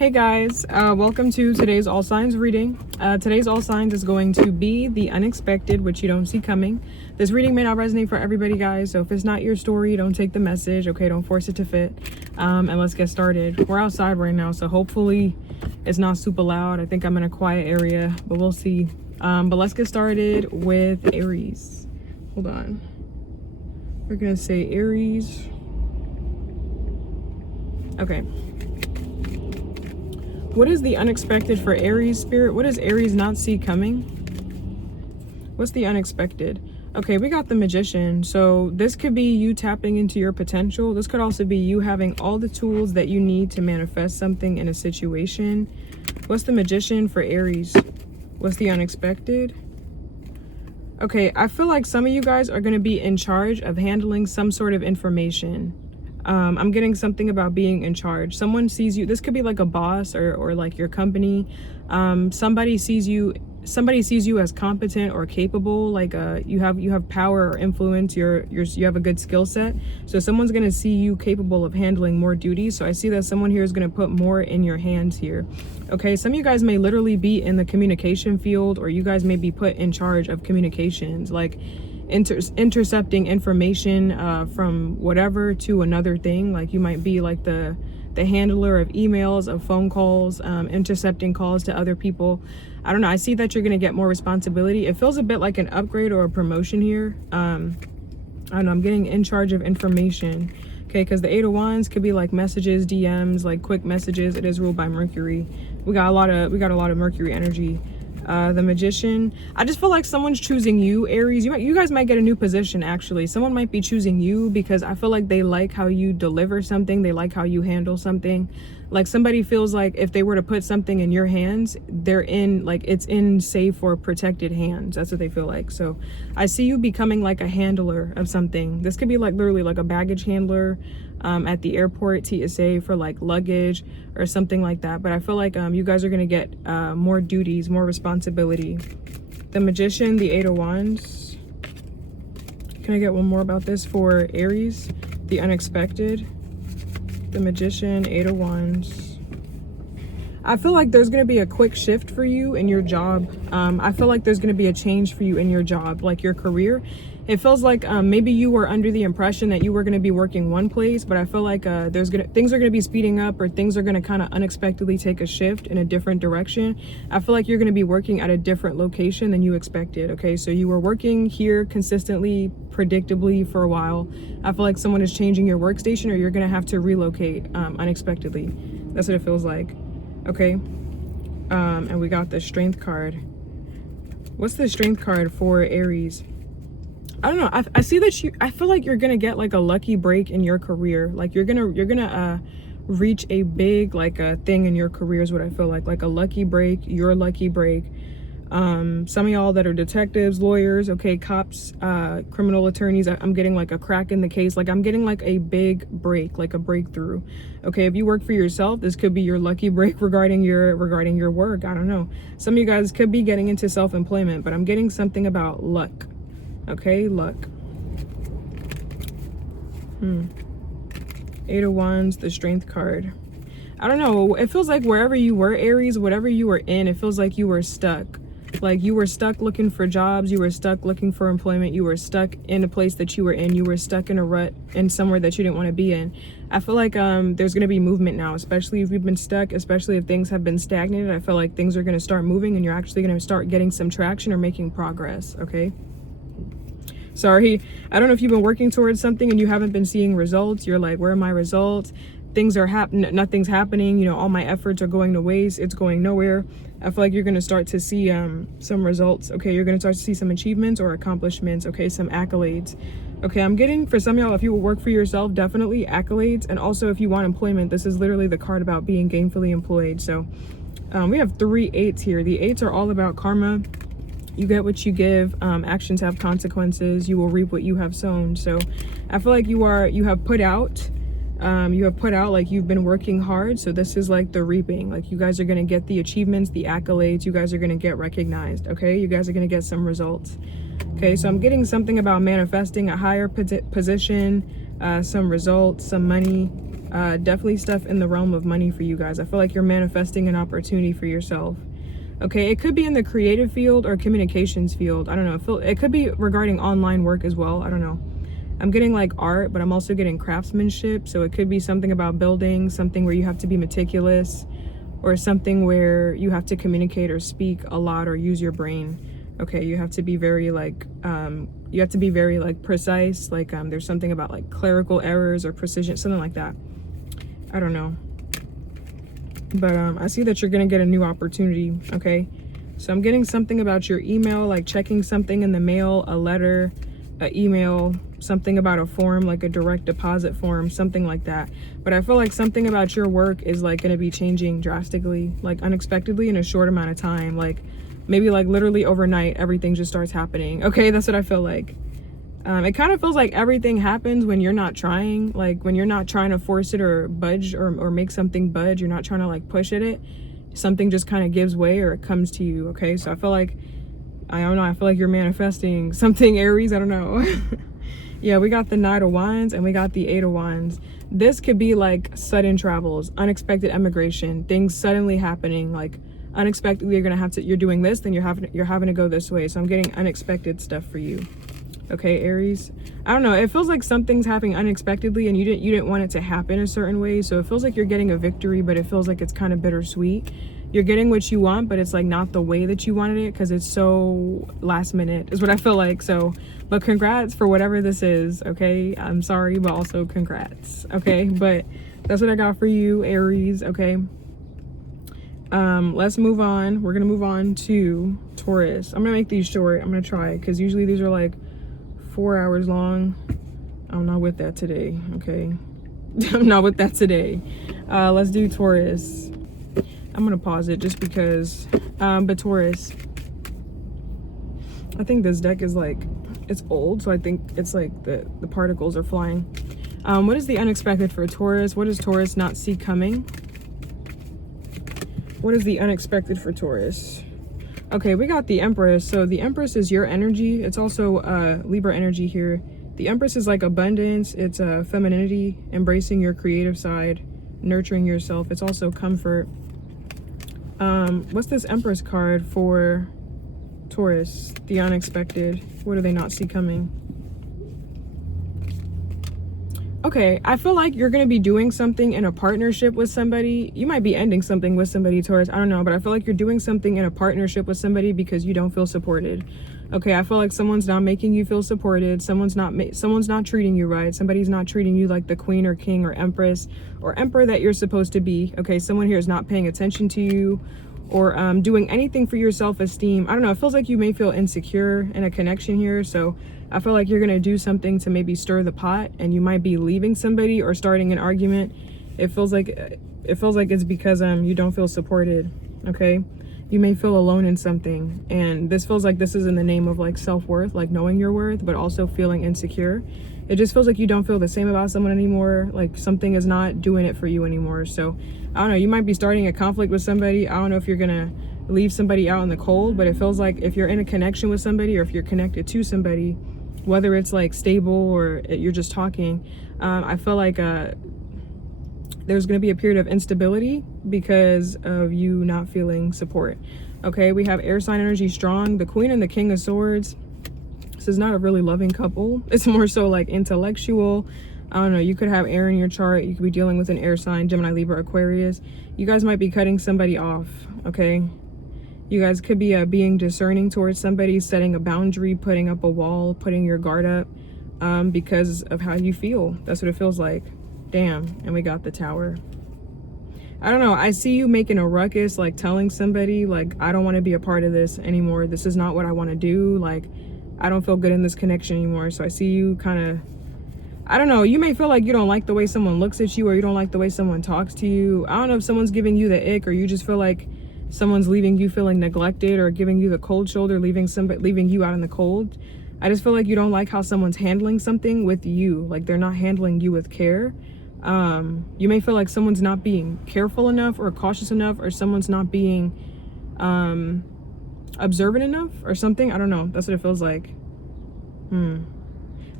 Hey guys, welcome to today's all signs reading. Today's all signs is going to be the unexpected, which you don't see coming. This reading may not resonate for everybody, guys, so if it's not your story, don't take the message, okay? Don't force it to fit. And let's get started. We're outside right now, so hopefully it's not super loud. I think I'm in a quiet area, but we'll see. But let's get started with Aries. Hold on. We're gonna say Aries. Okay. What is the unexpected for Aries, Spirit? What does Aries not see coming? What's the unexpected? Okay, we got the Magician. So this could be you tapping into your potential. This could also be you having all the tools that you need to manifest something in a situation. What's the Magician for Aries? What's the unexpected? Okay, I feel like some of you guys are going to be in charge of handling some sort of information. I'm getting something about being in charge. Someone sees you. This could be like a boss or like your company. Somebody sees you as competent or capable, like you have power or influence. You have a good skill set. So someone's going to see you capable of handling more duties. So I see that someone here is going to put more in your hands here. Okay, some of you guys may literally be in the communication field, or you guys may be put in charge of communications, like intercepting information from whatever to another thing. Like you might be like the handler of emails, of phone calls, intercepting calls to other people. I don't know. I see that you're going to get more responsibility. It feels a bit like an upgrade or a promotion here. I don't know. I'm getting in charge of information. Okay, because the 8 of Wands could be like messages, DMs, like quick messages. It is ruled by Mercury. We got a lot of Mercury energy. The Magician, I just feel like someone's choosing you, Aries. You guys might get a new position. Actually, someone might be choosing you because I feel like they like how you deliver something. They like how you handle something. Like somebody feels like if they were to put something in your hands, they're in, like, it's in safe or protected hands. That's what they feel like. So I see you becoming like a handler of something. This could be like literally like a baggage handler at the airport, TSA, for like luggage or something like that. But I feel like you guys are going to get more duties, more responsibility. The Magician, the 8 of Wands. Can I get one more about this for Aries? The unexpected. The Magician, 8 of Wands. I feel like there's going to be a quick shift for you in your job. I feel like there's going to be a change for you in your job, like your career. It feels like maybe you were under the impression that you were going to be working one place, but I feel like things are going to be speeding up, or things are going to kind of unexpectedly take a shift in a different direction. I feel like you're going to be working at a different location than you expected. Okay, so you were working here consistently, predictably for a while. I feel like someone is changing your workstation, or you're going to have to relocate unexpectedly. That's what it feels like. Okay, and we got the Strength card. What's the Strength card for Aries? I don't know. I see that I feel like you're gonna get like a lucky break in your career. Like you're gonna reach a big thing in your career is what I feel like a lucky break. Your lucky break. Some of y'all that are detectives, lawyers, okay, cops, criminal attorneys, I'm getting like a crack in the case. Like I'm getting like a big break, like a breakthrough. Okay, if you work for yourself, this could be your lucky break regarding your work. I don't know. Some of you guys could be getting into self-employment, but I'm getting something about luck. Okay, luck. 8 of Wands, the Strength card. I don't know. It feels like wherever you were, Aries, whatever you were in, it feels like you were stuck. Like you were stuck looking for jobs. You were stuck looking for employment. You were stuck in a place that you were in. You were stuck in a rut in somewhere that you didn't want to be in. I feel like there's going to be movement now, especially if you've been stuck, especially if things have been stagnated. I feel like things are going to start moving, and you're actually going to start getting some traction or making progress. Okay. Sorry, I don't know if you've been working towards something and you haven't been seeing results. You're like, where are my results? Things are happening, nothing's happening. You know, all my efforts are going to waste. It's going nowhere. I feel like you're going to start to see some results. Okay, you're going to start to see some achievements or accomplishments. Okay, some accolades. Okay, I'm getting, for some of y'all, if you will work for yourself, definitely accolades. And also if you want employment, this is literally the card about being gainfully employed. So we have 3 8s here. The 8s are all about karma. You get what you give. Actions have consequences. You will reap what you have sown. So I feel like you have put out, like you've been working hard. So this is like the reaping. Like you guys are going to get the achievements, the accolades. You guys are going to get recognized. Okay, you guys are going to get some results. Okay, so I'm getting something about manifesting a higher position, some results, some money. Definitely stuff in the realm of money for you guys. I feel like you're manifesting an opportunity for yourself. Okay, it could be in the creative field or communications field. I don't know. It could be regarding online work as well. I don't know. I'm getting like art, but I'm also getting craftsmanship. So it could be something about building, something where you have to be meticulous, or something where you have to communicate or speak a lot or use your brain. Okay, you have to be very like precise. Like there's something about like clerical errors or precision, something like that. I don't know. But I see that you're gonna get a new opportunity. Okay, so I'm getting something about your email, like checking something in the mail, a letter, an email, something about a form, like a direct deposit form, something like that. But I feel like something about your work is like going to be changing drastically, like unexpectedly in a short amount of time. Like maybe like literally overnight, everything just starts happening. Okay, that's what I feel like. It kind of feels like everything happens when you're not trying, like when you're not trying to force it or budge or make something budge. You're not trying to like push at it. Something just kind of gives way or it comes to you. Okay, so I feel like, I don't know, I feel like you're manifesting something, Aries. I don't know. Yeah, we got the Knight of Wands and we got the Eight of Wands. This could be like sudden travels, unexpected emigration, things suddenly happening, like unexpectedly you're doing this, then you're having to go this way. So I'm getting unexpected stuff for you. Okay, Aries. I don't know, it feels like something's happening unexpectedly and you didn't want it to happen a certain way. So it feels like you're getting a victory, but it feels like it's kind of bittersweet. You're getting what you want, but it's like not the way that you wanted it because it's so last minute is what I feel like. So, but congrats for whatever this is. Okay, I'm sorry, but also congrats. Okay, but that's what I got for you, Aries. Okay, let's move on. We're gonna move on to Taurus. I'm gonna make these short. I'm gonna try because usually these are like 4 hours long. I'm not with that today. Okay, I'm not with that today. Let's do Taurus. I'm gonna pause it just because, but Taurus, I think this deck is like, it's old, so I think it's like the particles are flying. What is the unexpected for Taurus? What does Taurus not see coming? What is the unexpected for Taurus? Okay, we got the Empress. So the Empress is your energy. It's also Libra energy here. The Empress is like abundance. It's femininity, embracing your creative side, nurturing yourself. It's also comfort. What's this Empress card for Taurus? The unexpected. What do they not see coming? Okay, I feel like you're going to be doing something in a partnership with somebody. You might be ending something with somebody, Taurus. I don't know, but I feel like you're doing something in a partnership with somebody because you don't feel supported. Okay, I feel like someone's not making you feel supported. Someone's not treating you right. Somebody's not treating you like the queen or king or empress or emperor that you're supposed to be. Okay, someone here is not paying attention to you or doing anything for your self-esteem. I don't know, it feels like you may feel insecure in a connection here. So I feel like you're gonna do something to maybe stir the pot and you might be leaving somebody or starting an argument. It feels like it's because you don't feel supported. Okay, you may feel alone in something, and this feels like this is in the name of like self-worth, like knowing your worth, but also feeling insecure. It just feels like you don't feel the same about someone anymore, like something is not doing it for you anymore. So I don't know, you might be starting a conflict with somebody. I don't know if you're gonna leave somebody out in the cold, but it feels like if you're in a connection with somebody or if you're connected to somebody, whether it's like stable or you're just talking, I feel like there's going to be a period of instability because of you not feeling support. Okay, we have air sign energy strong, the Queen and the King of Swords. This is not a really loving couple. It's more so like intellectual. I don't know, you could have air in your chart. You could be dealing with an air sign, Gemini, Libra, Aquarius. You guys might be cutting somebody off. Okay, you guys could be being discerning towards somebody, setting a boundary, putting up a wall, putting your guard up because of how you feel. That's what it feels like. Damn, and we got the Tower. I don't know, I see you making a ruckus, like telling somebody like, I don't want to be a part of this anymore. This is not what I want to do. Like, I don't feel good in this connection anymore. So I see you kind of, I don't know, you may feel like you don't like the way someone looks at you or you don't like the way someone talks to you. I don't know if someone's giving you the ick or you just feel like someone's leaving you feeling neglected or giving you the cold shoulder, leaving you out in the cold. I just feel like you don't like how someone's handling something with you. Like they're not handling you with care. You may feel like someone's not being careful enough or cautious enough, or someone's not being observant enough or something. I don't know, that's what it feels like.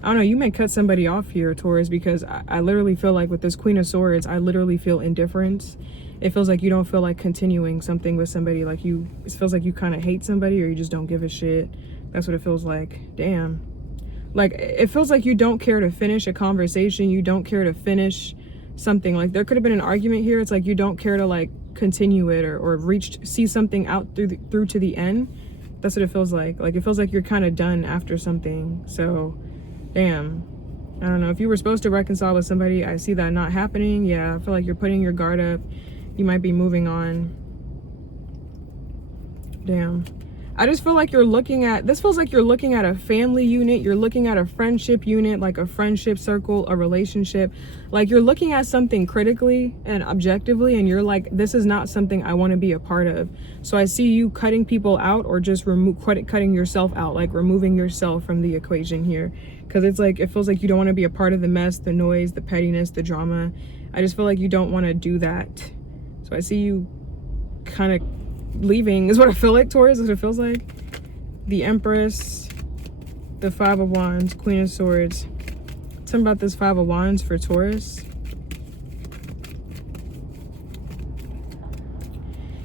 I don't know, you may cut somebody off here, Taurus, because I literally feel like with this Queen of Swords, I literally feel indifference. It feels like you don't feel like continuing something with somebody. Like it feels like you kind of hate somebody, or you just don't give a shit. That's what it feels like. Damn. Like, it feels like you don't care to finish a conversation. You don't care to finish something. Like, there could have been an argument here. It's like you don't care to, like, continue it or see something out through to the end. That's what it feels like. Like, it feels like you're kind of done after something. So, damn. I don't know. If you were supposed to reconcile with somebody, I see that not happening. Yeah, I feel like you're putting your guard up. You might be moving on. Damn. I just feel like this feels like you're looking at a family unit. You're looking at a friendship unit, like a friendship circle, a relationship. Like, you're looking at something critically and objectively, and you're like, this is not something I want to be a part of. So I see you cutting people out, or just cutting yourself out, like removing yourself from the equation here. Because it's like, it feels like you don't want to be a part of the mess, the noise, the pettiness, the drama. I just feel like you don't want to do that. So I see you kind of leaving, is what I feel like, Taurus, is what it feels like. The Empress, the Five of Wands, Queen of Swords. Something about this Five of Wands for Taurus.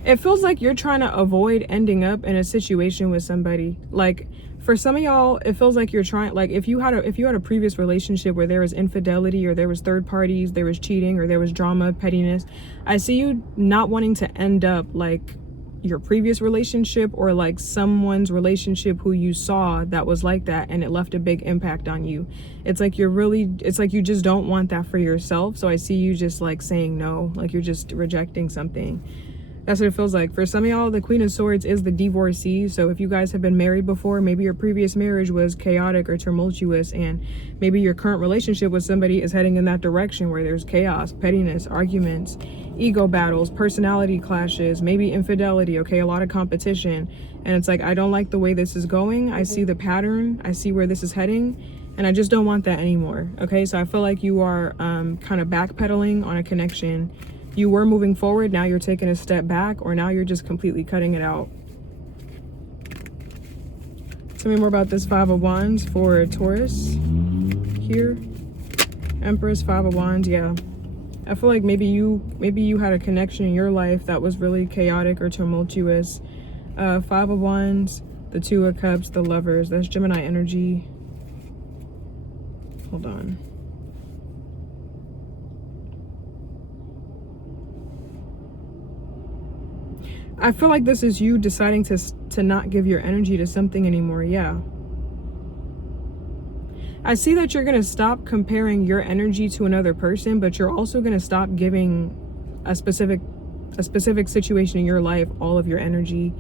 It feels like you're trying to avoid ending up in a situation with somebody. Like, for some of y'all, it feels like you're trying, like, if you had a previous relationship where there was infidelity, or there was third parties, there was cheating, or there was drama, pettiness, I see you not wanting to end up like your previous relationship, or like someone's relationship who you saw that was like that, and it left a big impact on you. It's like it's like you just don't want that for yourself. So I see you just like saying no, like you're just rejecting something. That's what it feels like. For some of y'all, the Queen of Swords is the divorcee. So if you guys have been married before, maybe your previous marriage was chaotic or tumultuous, and maybe your current relationship with somebody is heading in that direction where there's chaos, pettiness, arguments, ego battles, personality clashes, maybe infidelity, okay, a lot of competition. And it's like, I don't like the way this is going. I see the pattern. I see where this is heading, and I just don't want that anymore, okay? So I feel like you are kind of backpedaling on a connection. You were moving forward, now you're taking a step back, or now you're just completely cutting it out. Tell me more about this Five of Wands for Taurus here. Empress, Five of Wands, yeah. I feel like maybe you had a connection in your life that was really chaotic or tumultuous. Five of Wands, the Two of Cups, the Lovers. That's Gemini energy. Hold on. I feel like this is you deciding to not give your energy to something anymore. Yeah. I see that you're going to stop comparing your energy to another person, but you're also going to stop giving a specific situation in your life all of your energy.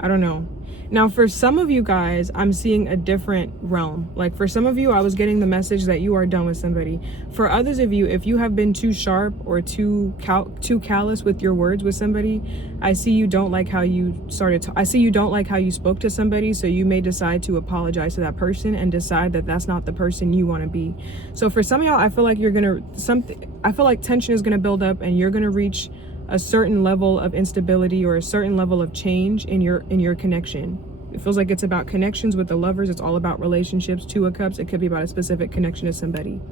I don't know. Now, for some of you guys, I'm seeing a different realm. Like, for some of you, I was getting the message that you are done with somebody. For others of you, if you have been too sharp or too callous with your words with somebody, I see you don't like how you I see you don't like how you spoke to somebody, so you may decide to apologize to that person and decide that that's not the person you want to be. So for some of y'all, I feel like I feel like tension is going to build up, and you're going to reach a certain level of instability or a certain level of change in your connection. It feels like it's about connections with the Lovers. It's all about relationships. Two of Cups, it could be about a specific connection to somebody.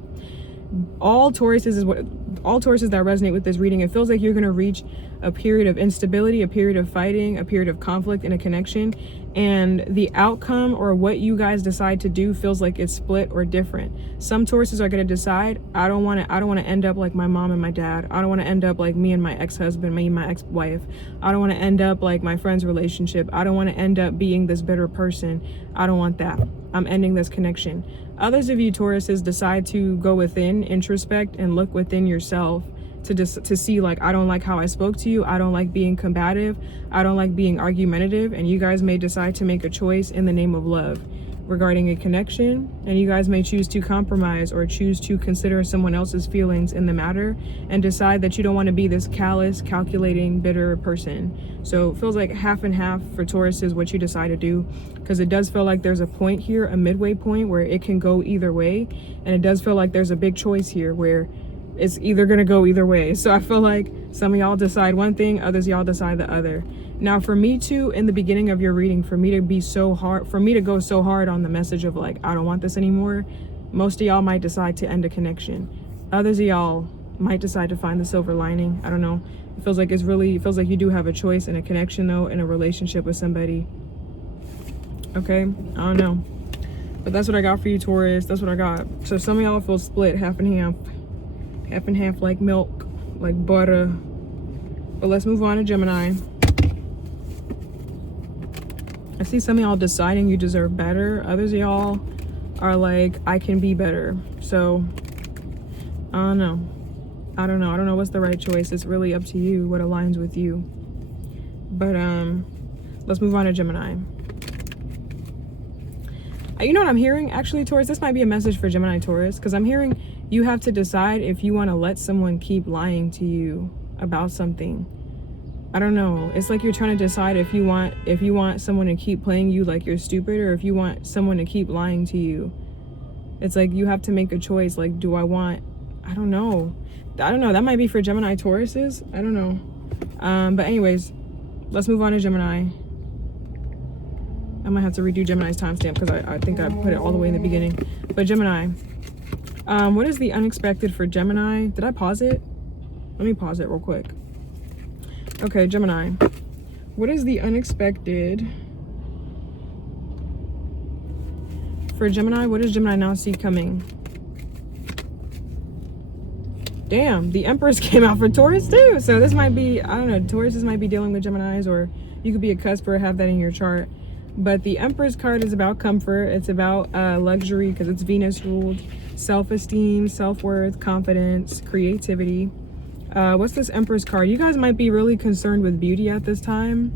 All Tauruses that resonate with this reading, it feels like you're going to reach a period of instability, a period of fighting, a period of conflict in a connection, and the outcome or what you guys decide to do feels like it's split or different. Some Tauruses are going to decide, I don't want to end up like my mom and my dad. I don't want to end up like me and my ex-husband, me and my ex-wife. I don't want to end up like my friend's relationship. I don't want to end up being this bitter person. I don't want that. I'm ending this connection. Others of you Tauruses decide to go within, introspect, and look within yourself to see, like, I don't like how I spoke to you. I don't like being combative. I don't like being argumentative. And you guys may decide to make a choice in the name of love regarding a connection. And you guys may choose to compromise or choose to consider someone else's feelings in the matter and decide that you don't want to be this callous, calculating, bitter person. So it feels like half and half for Taurus is what you decide to do, because it does feel like there's a point here, a midway point, where it can go either way. And it does feel like there's a big choice here where it's either going to go either way. So I feel like some of y'all decide one thing, others y'all decide the other. Now, for me too, in the beginning of your reading, for me to go so hard on the message of like, I don't want this anymore, Most of y'all might decide to end a connection. Others of y'all might decide to find the silver lining. I don't know. It feels like it feels like you do have a choice in a connection though, in a relationship with somebody. Okay, I don't know. But that's what I got for you, Taurus. That's what I got. So some of y'all feel split, half and half. Half and half, like milk, like butter. But let's move on to Gemini. I see some of y'all deciding you deserve better. Others of y'all are like, I can be better. So I don't know. I don't know what's the right choice. It's really up to you, what aligns with you. But let's move on to Gemini. You know what I'm hearing? Actually, Taurus, this might be a message for Gemini, Taurus, because I'm hearing you have to decide if you want to let someone keep lying to you about something. I don't know. It's like you're trying to decide if you want someone to keep playing you like you're stupid, or if you want someone to keep lying to you. It's like you have to make a choice. Like, do I don't know. That might be for Gemini Tauruses. I don't know. But anyways, let's move on to Gemini. I might have to redo Gemini's timestamp because I think I put it all the way in the beginning. But Gemini, what is the unexpected for Gemini? Did I pause it? Let me pause it real quick. Okay, Gemini, what is the unexpected for Gemini? What does Gemini now see coming? Damn, the Empress came out for Taurus too. So this might be, I don't know, Tauruses might be dealing with Geminis, or you could be a cusper, have that in your chart. But the Empress card is about comfort. It's about luxury because it's Venus ruled. Self-esteem, self-worth, confidence, creativity. What's this Empress card? You guys might be really concerned with beauty at this time.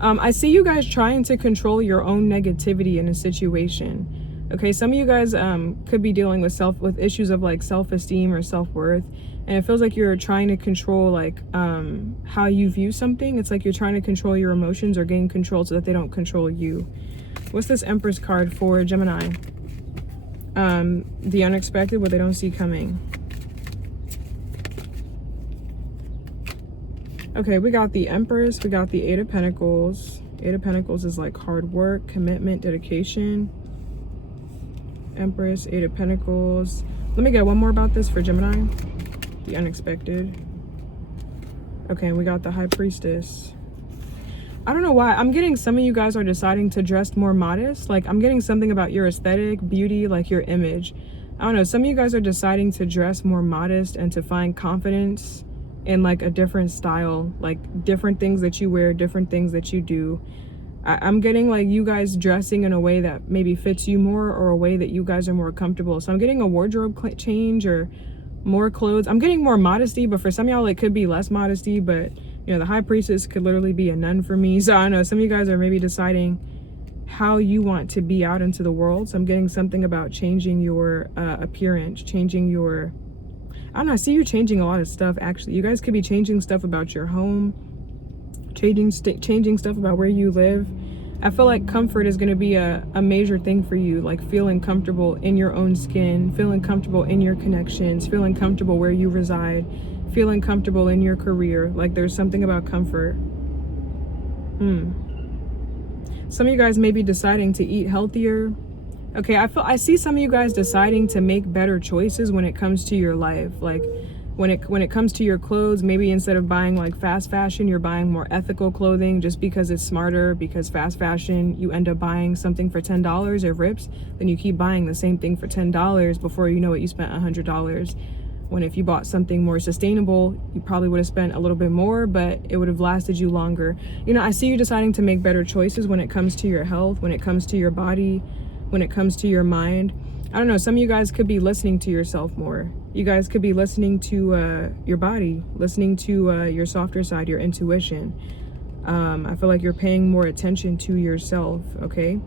I see you guys trying to control your own negativity in a situation. Okay, some of you guys could be dealing with issues of like self-esteem or self-worth, and it feels like you're trying to control like how you view something. It's like you're trying to control your emotions or gain control so that they don't control you. What's this Empress card for Gemini? The unexpected, what they don't see coming. Okay, we got the Empress, we got the Eight of Pentacles. Eight of Pentacles is like hard work, commitment, dedication. Empress, Eight of Pentacles. Let me get one more about this for Gemini. The unexpected. Okay, we got the High Priestess. I don't know why. I'm getting some of you guys are deciding to dress more modest. Like, I'm getting something about your aesthetic, beauty, like your image. I don't know. Some of you guys are deciding to dress more modest and to find confidence in like a different style, like different things that you wear, different things that you do. I'm getting like you guys dressing in a way that maybe fits you more, or a way that you guys are more comfortable. So I'm getting a wardrobe change or more clothes. I'm getting more modesty, but for some of y'all it could be less modesty. But you know, the High Priestess could literally be a nun for me. So I don't know, some of you guys are maybe deciding how you want to be out into the world. So I'm getting something about changing your appearance, changing your, I don't know, I see you changing a lot of stuff actually. You guys could be changing stuff about your home, changing stuff about where you live. I feel like comfort is going to be a major thing for you, like feeling comfortable in your own skin, feeling comfortable in your connections, feeling comfortable where you reside, feeling comfortable in your career. Like there's something about comfort. Some of you guys may be deciding to eat healthier. Okay, I see some of you guys deciding to make better choices when it comes to your life. Like when it comes to your clothes, maybe instead of buying like fast fashion, you're buying more ethical clothing just because it's smarter. Because fast fashion, you end up buying something for $10, it rips, then you keep buying the same thing for $10 before you know it, you spent $100. When if you bought something more sustainable, you probably would have spent a little bit more, but it would have lasted you longer. You know, I see you deciding to make better choices when it comes to your health, when it comes to your body, when it comes to your mind. I don't know, some of you guys could be listening to yourself more. You guys could be listening to your body, listening to your softer side, your intuition. I feel like you're paying more attention to yourself, okay?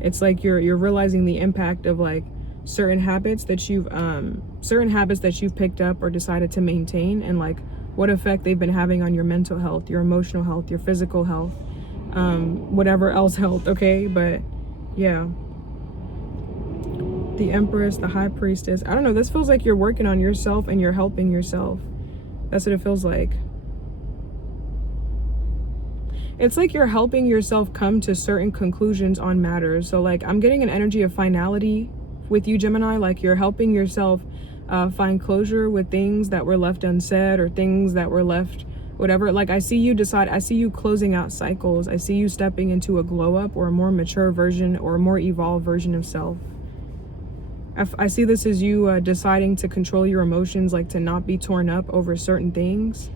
It's like you're realizing the impact of like certain habits that you've picked up or decided to maintain, and like what effect they've been having on your mental health, your emotional health, your physical health, whatever else health, okay? But yeah, the Empress, the High Priestess. I don't know, this feels like you're working on yourself and you're helping yourself. That's what it feels like. It's like you're helping yourself come to certain conclusions on matters. So like I'm getting an energy of finality with you, Gemini. Like you're helping yourself find closure with things that were left unsaid, or things that were left whatever. Like I see you closing out cycles. I see you stepping into a glow up, or a more mature version, or a more evolved version of self. I see this as you deciding to control your emotions, like to not be torn up over certain things.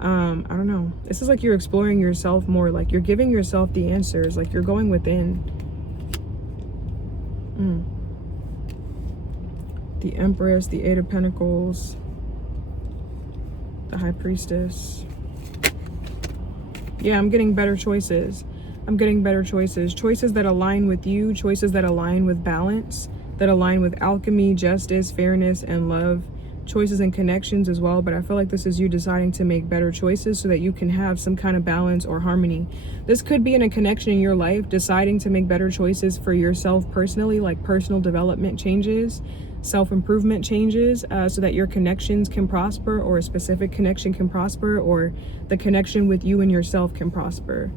I don't know. This is like you're exploring yourself more, like you're giving yourself the answers, like you're going within. The Empress, the Eight of Pentacles, the High Priestess. Yeah, I'm getting better choices. I'm getting better choices. Choices that align with you, choices that align with balance, that align with alchemy, justice, fairness, and love. Choices and connections as well. But I feel like this is you deciding to make better choices so that you can have some kind of balance or harmony. This could be in a connection in your life, deciding to make better choices for yourself personally, like personal development changes, self-improvement changes, so that your connections can prosper, or a specific connection can prosper, or the connection with you and yourself can prosper.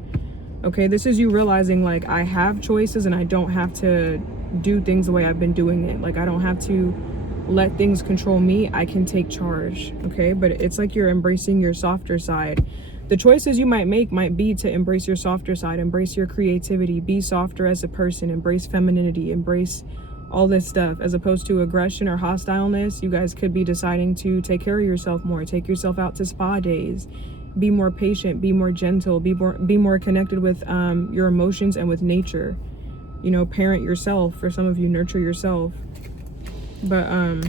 Okay, this is you realizing, like, I have choices and I don't have to do things the way I've been doing it. Like I don't have to let things control me. I can take charge. Okay, but it's like you're embracing your softer side. The choices you might make might be to embrace your softer side, embrace your creativity, be softer as a person, embrace femininity, embrace all this stuff, as opposed to aggression or hostileness. You guys could be deciding to take care of yourself more, take yourself out to spa days, be more patient, be more gentle, be more connected with your emotions and with nature. You know, parent yourself. For some of you, nurture yourself. But I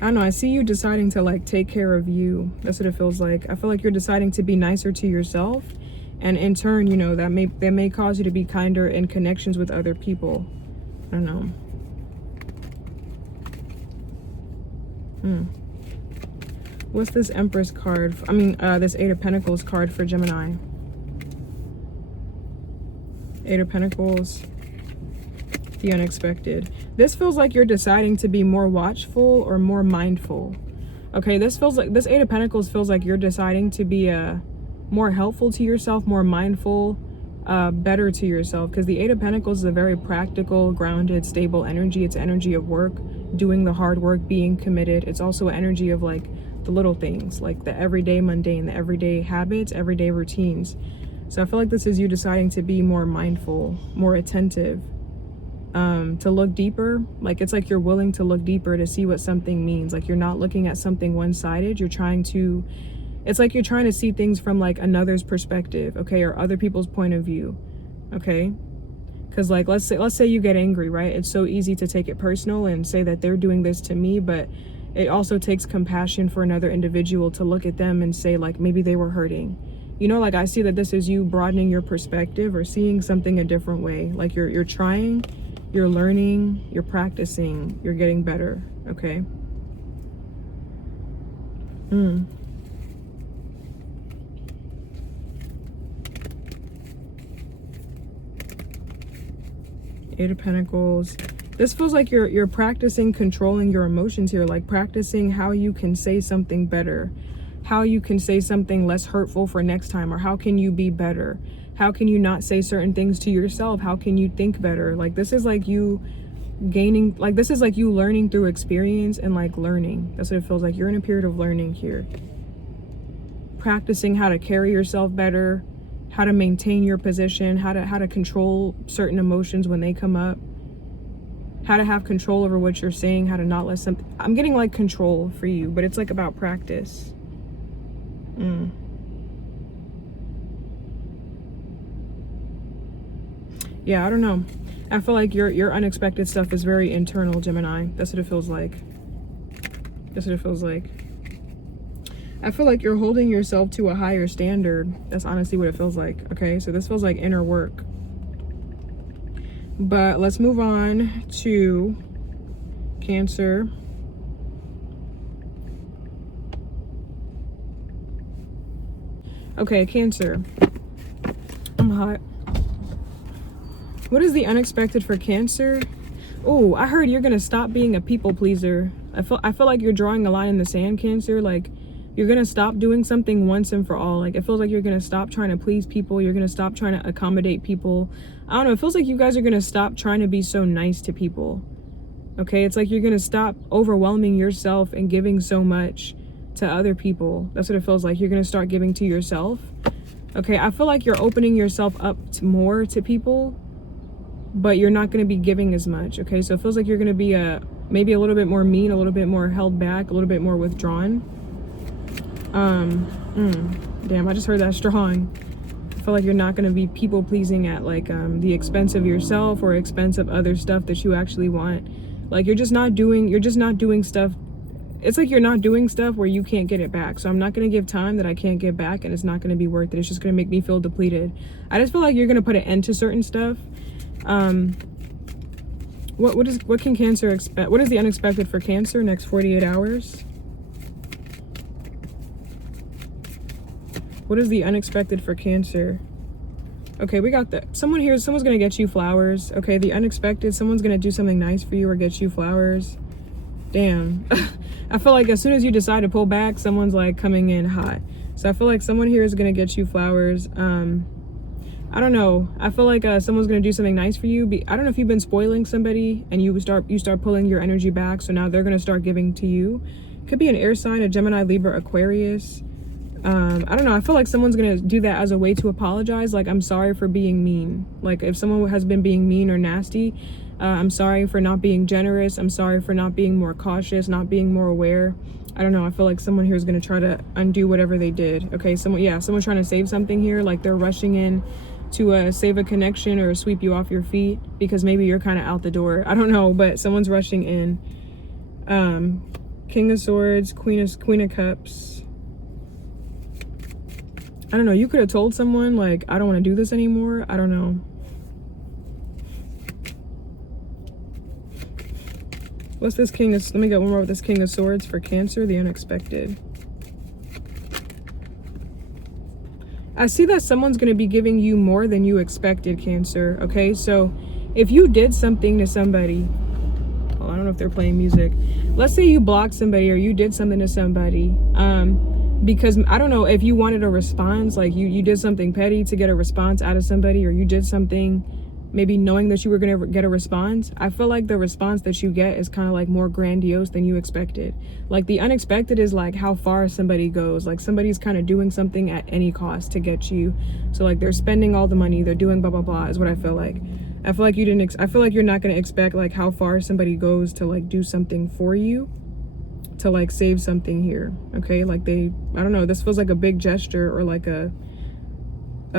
don't know, I see you deciding to like take care of you. That's what it feels like. I feel like you're deciding to be nicer to yourself, and in turn, you know, that may cause you to be kinder in connections with other people. I don't know. What's this Empress card? This Eight of Pentacles card for Gemini. Eight of Pentacles. The unexpected. This feels like you're deciding to be more watchful or more mindful. Okay, this Eight of Pentacles feels like you're deciding to be more helpful to yourself, more mindful, better to yourself, because the Eight of Pentacles is a very practical, grounded, stable energy. It's energy of work, doing the hard work, being committed. It's also an energy of like the little things, like the everyday mundane, the everyday habits, everyday routines. So I feel like this is you deciding to be more mindful, more attentive, to look deeper. Like it's like you're willing to look deeper to see what something means. Like you're not looking at something one-sided. It's like you're trying to see things from like another's perspective, okay, or other people's point of view, okay? Because like let's say you get angry, right? It's so easy to take it personal and say that they're doing this to me, but it also takes compassion for another individual to look at them and say like maybe they were hurting. You know, like I see that this is you broadening your perspective or seeing something a different way. Like you're trying, you're learning, you're practicing, you're getting better, okay? Eight of Pentacles. This feels like you're practicing controlling your emotions here, like practicing how you can say something better, how you can say something less hurtful for next time, or how can you be better? How can you not say certain things to yourself? How can you think better? Like this is like you gaining, like this is like you learning through experience and like learning. That's what it feels like. You're in a period of learning here. Practicing how to carry yourself better, how to maintain your position, how to control certain emotions when they come up, how to have control over what you're saying, how to not let something, I'm getting like control for you, but it's like about practice. Yeah, I don't know. I feel like your unexpected stuff is very internal, Gemini. That's what it feels like. That's what it feels like. I feel like you're holding yourself to a higher standard. That's honestly what it feels like. Okay, so this feels like inner work. But let's move on to Cancer. Okay, Cancer. I'm hot. What is the unexpected for Cancer? Oh, I heard you're gonna stop being a people pleaser. I feel like you're drawing a line in the sand, Cancer. Like You're going to stop doing something once and for all. Like, it feels like you're going to stop trying to please people. You're going to stop trying to accommodate people. I don't know. It feels like you guys are going to stop trying to be so nice to people. Okay? It's like you're going to stop overwhelming yourself and giving so much to other people. That's what it feels like. You're going to start giving to yourself. Okay? I feel like you're opening yourself up to more to people, but you're not going to be giving as much. Okay? So it feels like you're going to be maybe a little bit more mean, a little bit more held back, a little bit more withdrawn. Damn, I just heard that strong. I feel like you're not going to be people pleasing at like the expense of yourself or expense of other stuff that you actually want. Like you're just not doing stuff. It's like you're not doing stuff where you can't get it back. So I'm not going to give time that I can't get back, and it's not going to be worth it. It's just going to make me feel depleted. I just feel like you're going to put an end to certain stuff. What can Cancer expect? What is the unexpected for Cancer next 48 hours? What is the unexpected for Cancer? Okay, we got that. Someone's going to get you flowers. Okay, the unexpected, someone's going to do something nice for you or get you flowers. Damn. I feel like as soon as you decide to pull back, someone's like coming in hot. So I feel like someone here is going to get you flowers. I don't know. I feel like someone's going to do something nice for you. I don't know if you've been spoiling somebody and you start pulling your energy back. So now they're going to start giving to you. Could be an air sign, a Gemini, Libra, Aquarius. I don't know. I feel like someone's going to do that as a way to apologize. Like, I'm sorry for being mean. Like, if someone has been being mean or nasty, I'm sorry for not being generous. I'm sorry for not being more cautious, not being more aware. I don't know. I feel like someone here is going to try to undo whatever they did. Okay. Someone's trying to save something here. Like they're rushing in to save a connection or sweep you off your feet because maybe you're kind of out the door. I don't know, but someone's rushing in. King of Swords, Queen of Cups. I don't know. You could have told someone, like, I don't want to do this anymore. I don't know. What's this let me get one more with this King of Swords for Cancer, the unexpected. I see that someone's going to be giving you more than you expected, Cancer. Okay, so if you did something to somebody, I don't know if they're playing music. Let's say you blocked somebody or you did something to somebody. Because I don't know if you wanted a response, like you did something petty to get a response out of somebody, or you did something maybe knowing that you were going to get a response. I feel like the response that you get is kind of like more grandiose than you expected. Like the unexpected is like how far somebody goes. Like somebody's kind of doing something at any cost to get you. So like they're spending all the money, they're doing blah, blah, blah is what I feel like. I feel like I feel like you're not going to expect like how far somebody goes to like do something for you, to like save something here. Okay, like I don't know, this feels like a big gesture or like a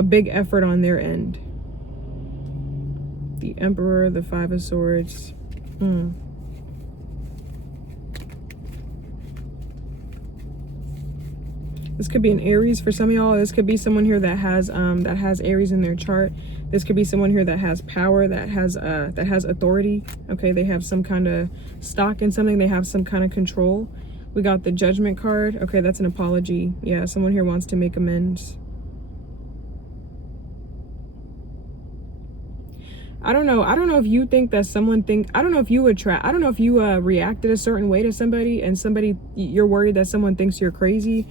big effort on their end. The Emperor, the Five of Swords. This could be an Aries for some of y'all. This could be someone here that has Aries in their chart. This could be someone here that has power, that has authority. Okay, they have some kind of stock in something. They have some kind of control. We got the Judgment card. Okay, that's an apology. Yeah, someone here wants to make amends. I don't know. I don't know if you think that I don't know if you reacted a certain way to somebody and you're worried that someone thinks you're crazy.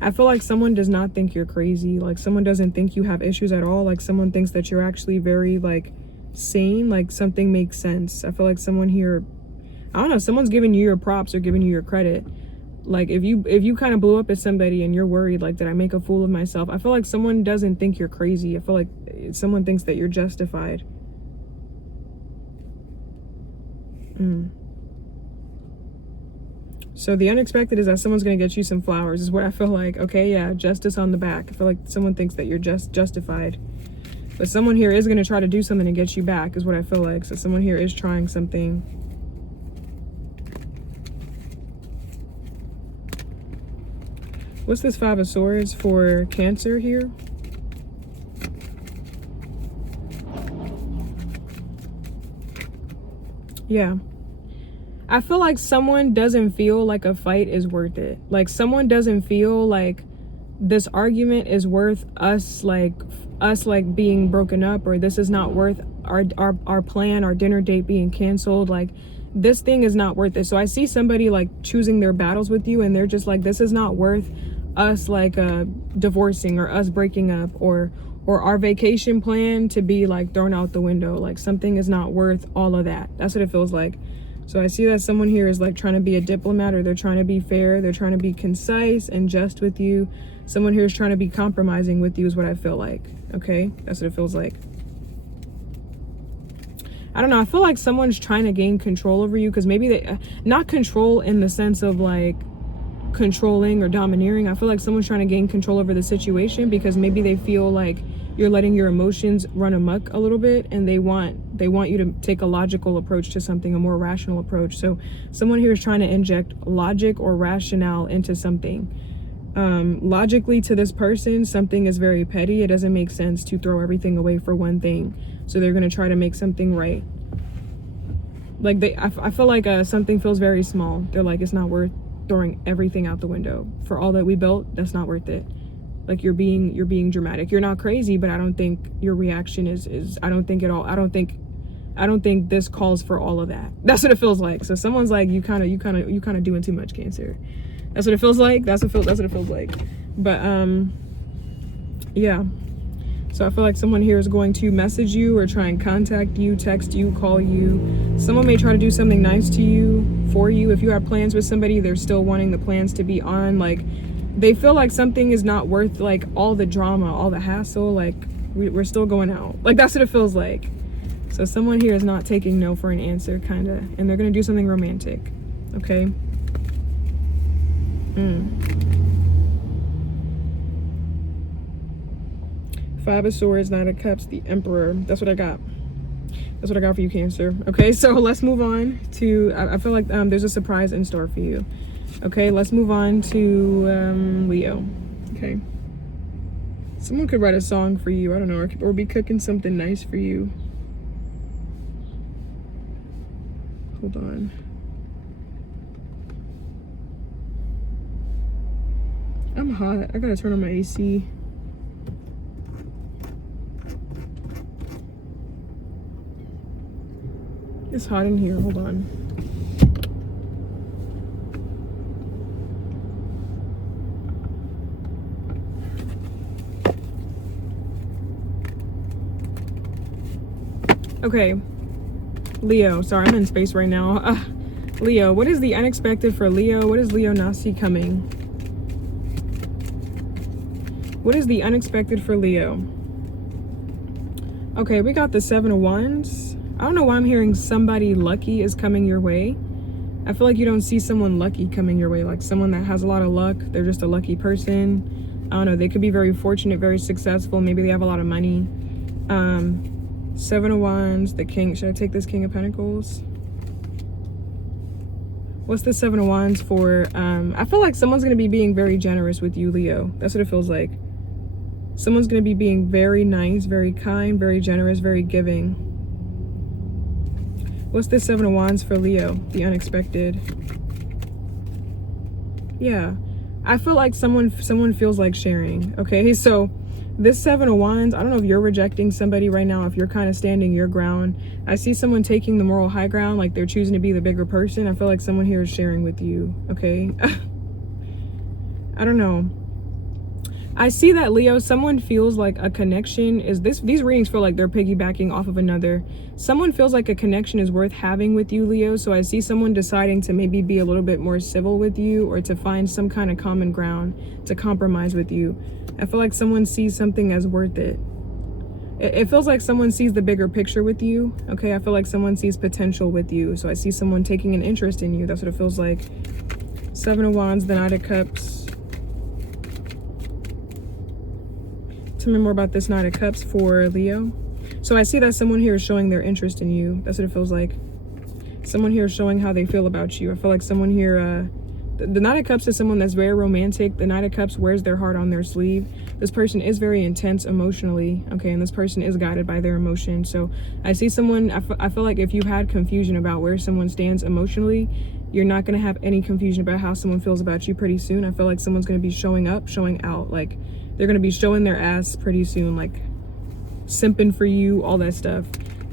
I feel like someone does not think you're crazy. Like someone doesn't think you have issues at all. Like someone thinks that you're actually very like sane, like something makes sense. I feel like someone here, I don't know, someone's giving you your props or giving you your credit. Like if you kind of blew up at somebody and you're worried like, did I make a fool of myself? I feel like someone doesn't think you're crazy. I feel like someone thinks that you're justified. So the unexpected is that someone's going to get you some flowers is what I feel like. Okay, yeah, justice on the back. I feel like someone thinks that you're justified. But someone here is going to try to do something to get you back is what I feel like. So someone here is trying something. What's this Five of Swords for Cancer here? Yeah. I feel like someone doesn't feel like a fight is worth it. Like someone doesn't feel like this argument is worth us being broken up, or this is not worth our plan, our dinner date being canceled. Like this thing is not worth it. So I see somebody like choosing their battles with you, and they're just like, this is not worth us like divorcing or us breaking up, or our vacation plan to be like thrown out the window. Like something is not worth all of that. That's what it feels like. So I see that someone here is like trying to be a diplomat, or they're trying to be fair, they're trying to be concise and just with you. Someone here is trying to be compromising with you is what I feel like. Okay, that's what it feels like. I don't know, I feel like someone's trying to gain control over you, because maybe they, not control in the sense of like controlling or domineering. I feel like someone's trying to gain control over the situation, because maybe they feel like you're letting your emotions run amok a little bit, and they want you to take a logical approach to something, a more rational approach. So someone here is trying to inject logic or rationale into something. Logically, to this person, something is very petty. It doesn't make sense to throw everything away for one thing. So they're going to try to make something right. Like I feel like something feels very small. They're like, it's not worth throwing everything out the window for all that we built. That's not worth it. Like you're being dramatic. You're not crazy, but I don't think your reaction is I don't think this calls for all of that. That's what it feels like. So someone's like, you kind of doing too much, Cancer. That's what it feels like. That's what it feels like. But yeah. So I feel like someone here is going to message you or try and contact you, text you, call you. Someone may try to do something nice to you, for you. If you have plans with somebody, they're still wanting the plans to be on. Like they feel like something is not worth like all the drama, all the hassle. Like we're still going out. Like that's what it feels like. So someone here is not taking no for an answer, kind of. And they're going to do something romantic. Okay? Five of Swords, Knight of Cups, the Emperor. That's what I got. That's what I got for you, Cancer. Okay, so let's move on to, I feel like there's a surprise in store for you. Okay, let's move on to Leo. Okay. Someone could write a song for you. I don't know, or be cooking something nice for you. Hold on. I'm hot. I gotta turn on my AC. It's hot in here. Hold on. Okay. Leo. Sorry, I'm in space right now. Leo. What is the unexpected for Leo? What does Leo not see coming? What is the unexpected for Leo? Okay, we got the Seven of Wands. I don't know why I'm hearing somebody lucky is coming your way. I feel like you don't see someone lucky coming your way, like someone that has a lot of luck. They're just a lucky person. I don't know, they could be very fortunate, very successful. Maybe they have a lot of money. Seven of Wands, the King. Should I take this King of Pentacles? What's the Seven of Wands for? I feel like someone's going to be being very generous with you, Leo. That's what it feels like. Someone's going to be being very nice, very kind, very generous, very giving. What's the Seven of Wands for Leo? The unexpected. Yeah. I feel like someone feels like sharing. Okay, so this Seven of Wands, I don't know if you're rejecting somebody right now, if you're kind of standing your ground. I see someone taking the moral high ground, like they're choosing to be the bigger person. I feel like someone here is sharing with you. Okay. I don't know. I see that, Leo, someone feels like a connection is these readings feel like they're piggybacking off of another. Someone feels like a connection is worth having with you, Leo. So I see someone deciding to maybe be a little bit more civil with you, or to find some kind of common ground, to compromise with you. I feel like someone sees something as worth it. It feels like someone sees the bigger picture with you. Okay, I feel like someone sees potential with you. So I see someone taking an interest in you. That's what it feels like. Seven of Wands, the Knight of Cups. Tell me more about this Knight of Cups for Leo. So I see that someone here is showing their interest in you. That's what it feels like. Someone here is showing how they feel about you. I feel like someone here, the Knight of Cups is someone that's very romantic. The Knight of Cups wears their heart on their sleeve. This person is very intense emotionally, okay, and this person is guided by their emotions. So I see someone, I feel like if you had confusion about where someone stands emotionally, you're not going to have any confusion about how someone feels about you pretty soon. I feel like someone's going to be showing up, showing out, like they're going to be showing their ass pretty soon, like simping for you, all that stuff.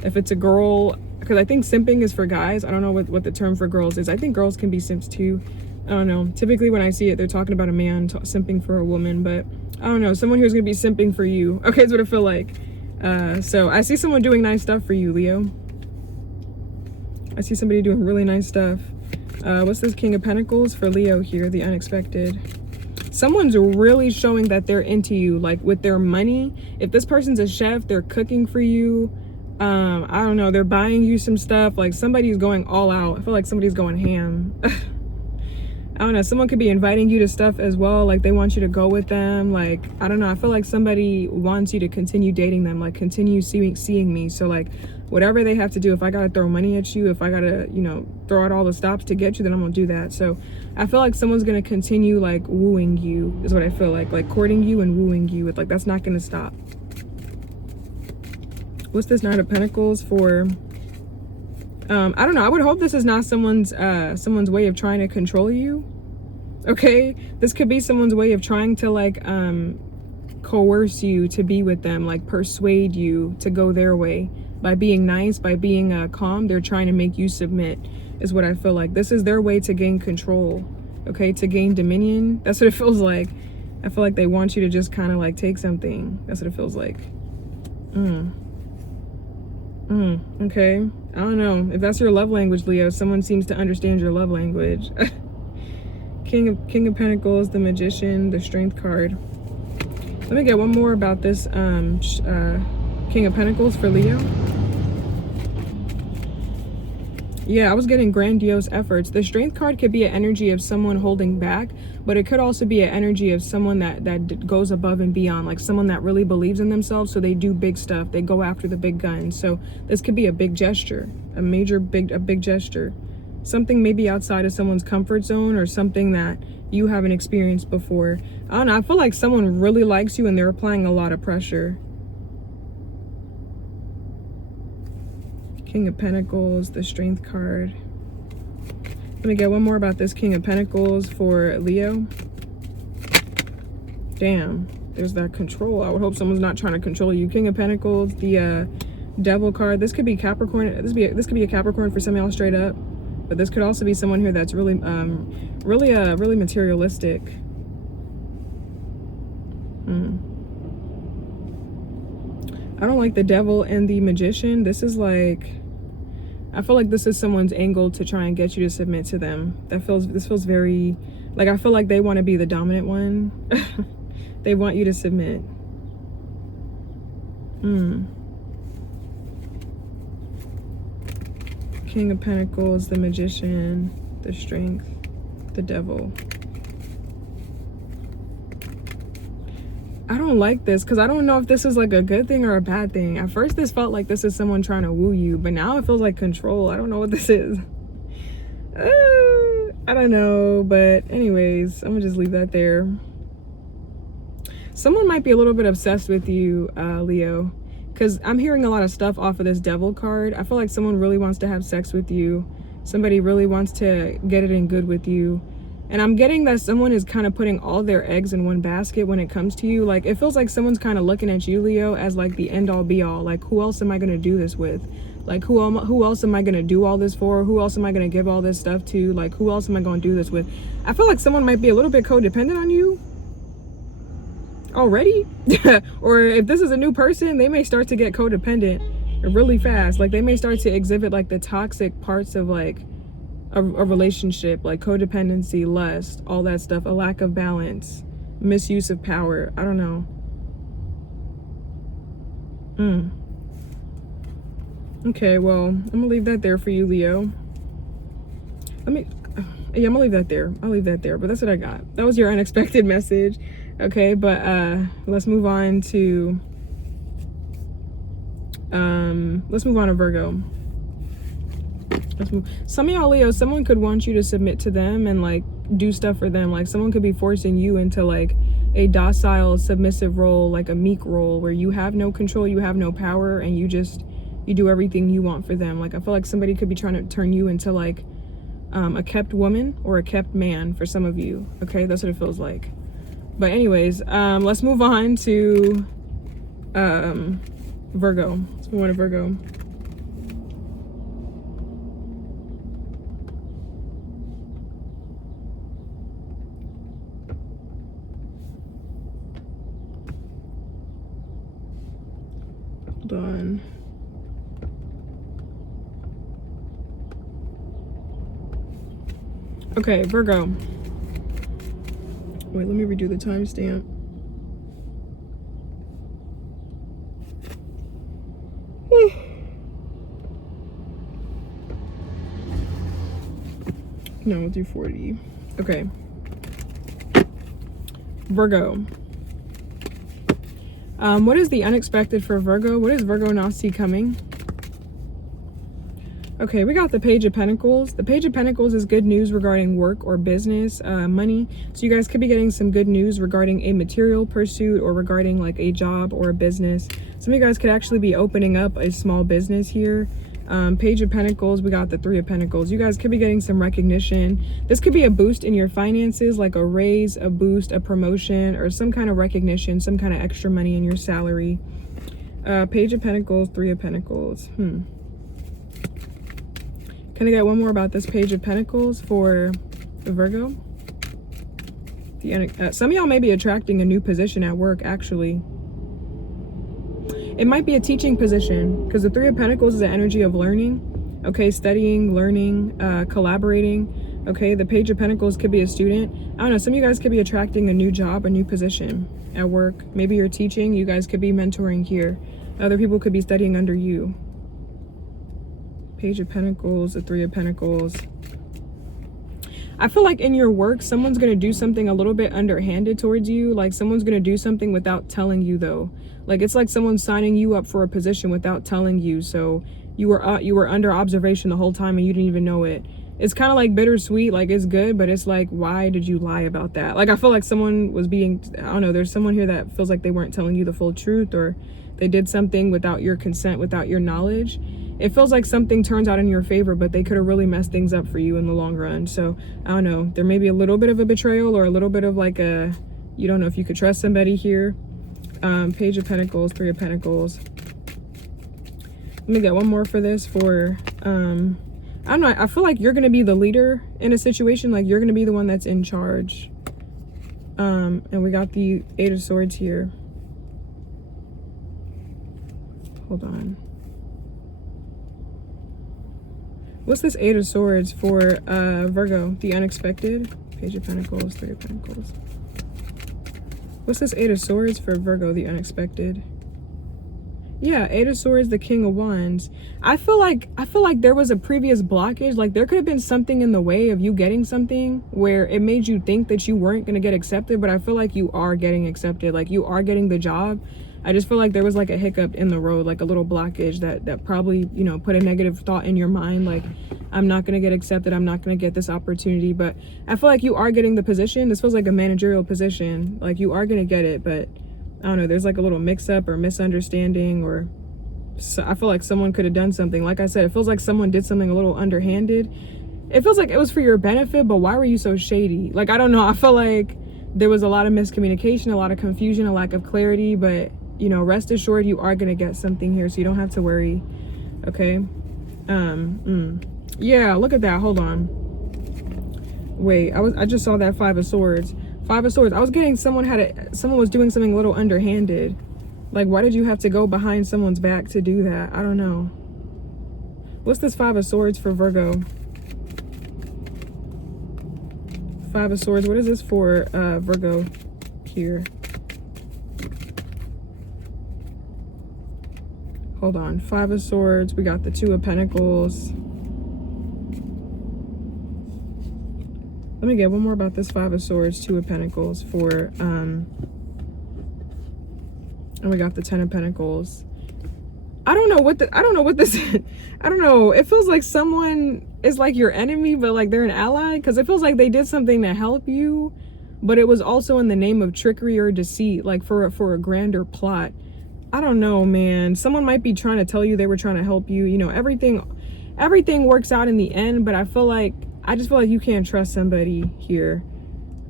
If it's a girl, because I think simping is for guys. I don't know what the term for girls is. I think girls can be simps too. I don't know. Typically when I see it, they're talking about a man simping for a woman, but I don't know. Someone who's going to be simping for you. Okay, that's what I feel like. So I see someone doing nice stuff for you, Leo. I see somebody doing really nice stuff. What's this King of Pentacles for Leo here? The unexpected. Someone's really showing that they're into you, like with their money. If this person's a chef, they're cooking for you. I don't know. They're buying you some stuff. Like somebody's going all out. I feel like somebody's going ham. I don't know. Someone could be inviting you to stuff as well. Like they want you to go with them. Like, I don't know. I feel like somebody wants you to continue dating them, like continue seeing me. So like whatever they have to do, if I got to throw money at you, if I got to, you know, throw out all the stops to get you, then I'm going to do that. So I feel like someone's going to continue like wooing you is what I feel like courting you and wooing you. It's like, that's not going to stop. What's this Knight of Pentacles for? I don't know. I would hope this is not someone's way of trying to control you. Okay, this could be someone's way of trying to like coerce you to be with them, like persuade you to go their way by being nice, by being calm. They're trying to make you submit is what I feel like. This is their way to gain control, okay, to gain dominion. That's what it feels like. I feel like they want you to just kind of like take something. That's what it feels like. Okay, I don't know if that's your love language, Leo. Someone seems to understand your love language. King of Pentacles, the Magician, the Strength card. Let me get one more about this King of Pentacles for Leo. Yeah, I was getting grandiose efforts. The Strength card could be an energy of someone holding back, but it could also be an energy of someone that goes above and beyond, like someone that really believes in themselves, so they do big stuff. They go after the big guns. So this could be a big gesture, a big gesture. Something maybe outside of someone's comfort zone or something that you haven't experienced before. I don't know. I feel like someone really likes you and they're applying a lot of pressure. King of Pentacles, the Strength card. Let me get one more about this King of Pentacles for Leo. Damn, there's that control. I would hope someone's not trying to control you. King of Pentacles, the Devil card. This could be Capricorn. This could be a Capricorn for some of y'all straight up. But this could also be someone here that's really materialistic. I don't like the Devil and the Magician. This is like, I feel like this is someone's angle to try and get you to submit to them. This feels very, like I feel like they want to be the dominant one. They want you to submit. King of Pentacles, the Magician, the Strength, the Devil. I don't like this because I don't know if this is like a good thing or a bad thing. At first this felt like this is someone trying to woo you, but now it feels like control. I don't know what this is. I don't know, but anyways, I'm gonna just leave that there. Someone might be a little bit obsessed with you, Leo, because I'm hearing a lot of stuff off of this Devil card. I feel like someone really wants to have sex with you. Somebody really wants to get it in good with you. And I'm getting that someone is kind of putting all their eggs in one basket when it comes to you. Like, it feels like someone's kind of looking at you, Leo, as like the end all be all. Like, who else am I going to do this with? Like, who else am I going to do all this for? Who else am I going to give all this stuff to? Like, who else am I going to do this with? I feel like someone might be a little bit codependent on you already. Or if this is a new person, they may start to get codependent really fast. Like, they may start to exhibit like the toxic parts of like a relationship, like codependency, lust, all that stuff, a lack of balance, misuse of power. I don't know. Okay, well, I'm gonna leave that there for you, Leo. I'm gonna leave that there. I'll leave that there, but that's what I got. That was your unexpected message. Okay, but let's move on to Virgo. Some of y'all Leo, someone could want you to submit to them and like do stuff for them. Like someone could be forcing you into like a docile, submissive role, like a meek role where you have no control, you have no power, and you do everything you want for them. Like I feel like somebody could be trying to turn you into like a kept woman or a kept man for some of you. Okay, that's what it feels like. But anyways, let's move on to Virgo. Let's move on to Virgo. Hold on. Okay, Virgo. Wait, let me redo the timestamp. No, we'll do 40. Okay. Virgo. What is the unexpected for Virgo? What does Virgo not see coming? Okay, we got the Page of Pentacles. The Page of Pentacles is good news regarding work or business, money. So you guys could be getting some good news regarding a material pursuit or regarding like a job or a business. Some of you guys could actually be opening up a small business here. Page of Pentacles, we got the Three of Pentacles. You guys could be getting some recognition. This could be a boost in your finances, like a raise, a boost, a promotion, or some kind of recognition, some kind of extra money in your salary. Page of Pentacles, Three of Pentacles. Can I get one more about this Page of Pentacles for Virgo? Some of y'all may be attracting a new position at work, actually. It might be a teaching position because the Three of Pentacles is the energy of learning. Okay, studying, learning, collaborating. Okay, the Page of Pentacles could be a student. I don't know, some of you guys could be attracting a new job, a new position at work. Maybe you're teaching, you guys could be mentoring here. Other people could be studying under you. Page of Pentacles, the Three of Pentacles. I feel like in your work, someone's going to do something a little bit underhanded towards you. Like someone's going to do something without telling you though. Like it's like someone signing you up for a position without telling you. So you were under observation the whole time and you didn't even know it. It's kind of like bittersweet. Like it's good, but it's like, why did you lie about that? Like I feel like someone was being, I don't know, there's someone here that feels like they weren't telling you the full truth, or they did something without your consent, without your knowledge. It feels like something turns out in your favor, but they could have really messed things up for you in the long run. So I don't know, there may be a little bit of a betrayal or a little bit of like a, you don't know if you could trust somebody here. Page of Pentacles, Three of Pentacles. Let me get one more for this for, I don't know, I feel like you're going to be the leader in a situation. Like you're going to be the one that's in charge. And we got the Eight of Swords here. Hold on. What's this Eight of Swords for Virgo? The unexpected. Page of Pentacles, Three of Pentacles. What's this Eight of Swords for Virgo? The unexpected. Yeah, Eight of Swords, the King of Wands. I feel like there was a previous blockage. Like there could have been something in the way of you getting something where it made you think that you weren't going to get accepted, but I feel like you are getting accepted. Like you are getting the job. I just feel like there was like a hiccup in the road, like a little blockage that probably, you know, put a negative thought in your mind. Like, I'm not going to get accepted. I'm not going to get this opportunity. But I feel like you are getting the position. This feels like a managerial position. Like you are going to get it. But I don't know, there's like a little mix up or misunderstanding, or so I feel like someone could have done something. Like I said, it feels like someone did something a little underhanded. It feels like it was for your benefit, but why were you so shady? Like, I don't know. I feel like there was a lot of miscommunication, a lot of confusion, a lack of clarity, but you know, rest assured you are gonna get something here, so you don't have to worry. Okay. Yeah, look at that. Hold on. Wait, I just saw that Five of Swords. Five of Swords. I was getting someone was doing something a little underhanded. Like, why did you have to go behind someone's back to do that? I don't know. What's this Five of Swords for Virgo? Five of Swords. What is this for Virgo here? Hold on. Five of Swords. We got the Two of Pentacles. Let me get one more about this Five of Swords, Two of Pentacles for, and we got the Ten of Pentacles. I don't know what this is. I don't know. It feels like someone is like your enemy, but like they're an ally, because it feels like they did something to help you, but it was also in the name of trickery or deceit, like for a grander plot. I don't know, man. Someone might be trying to tell you they were trying to help you. You know, everything works out in the end, but I just feel like you can't trust somebody here.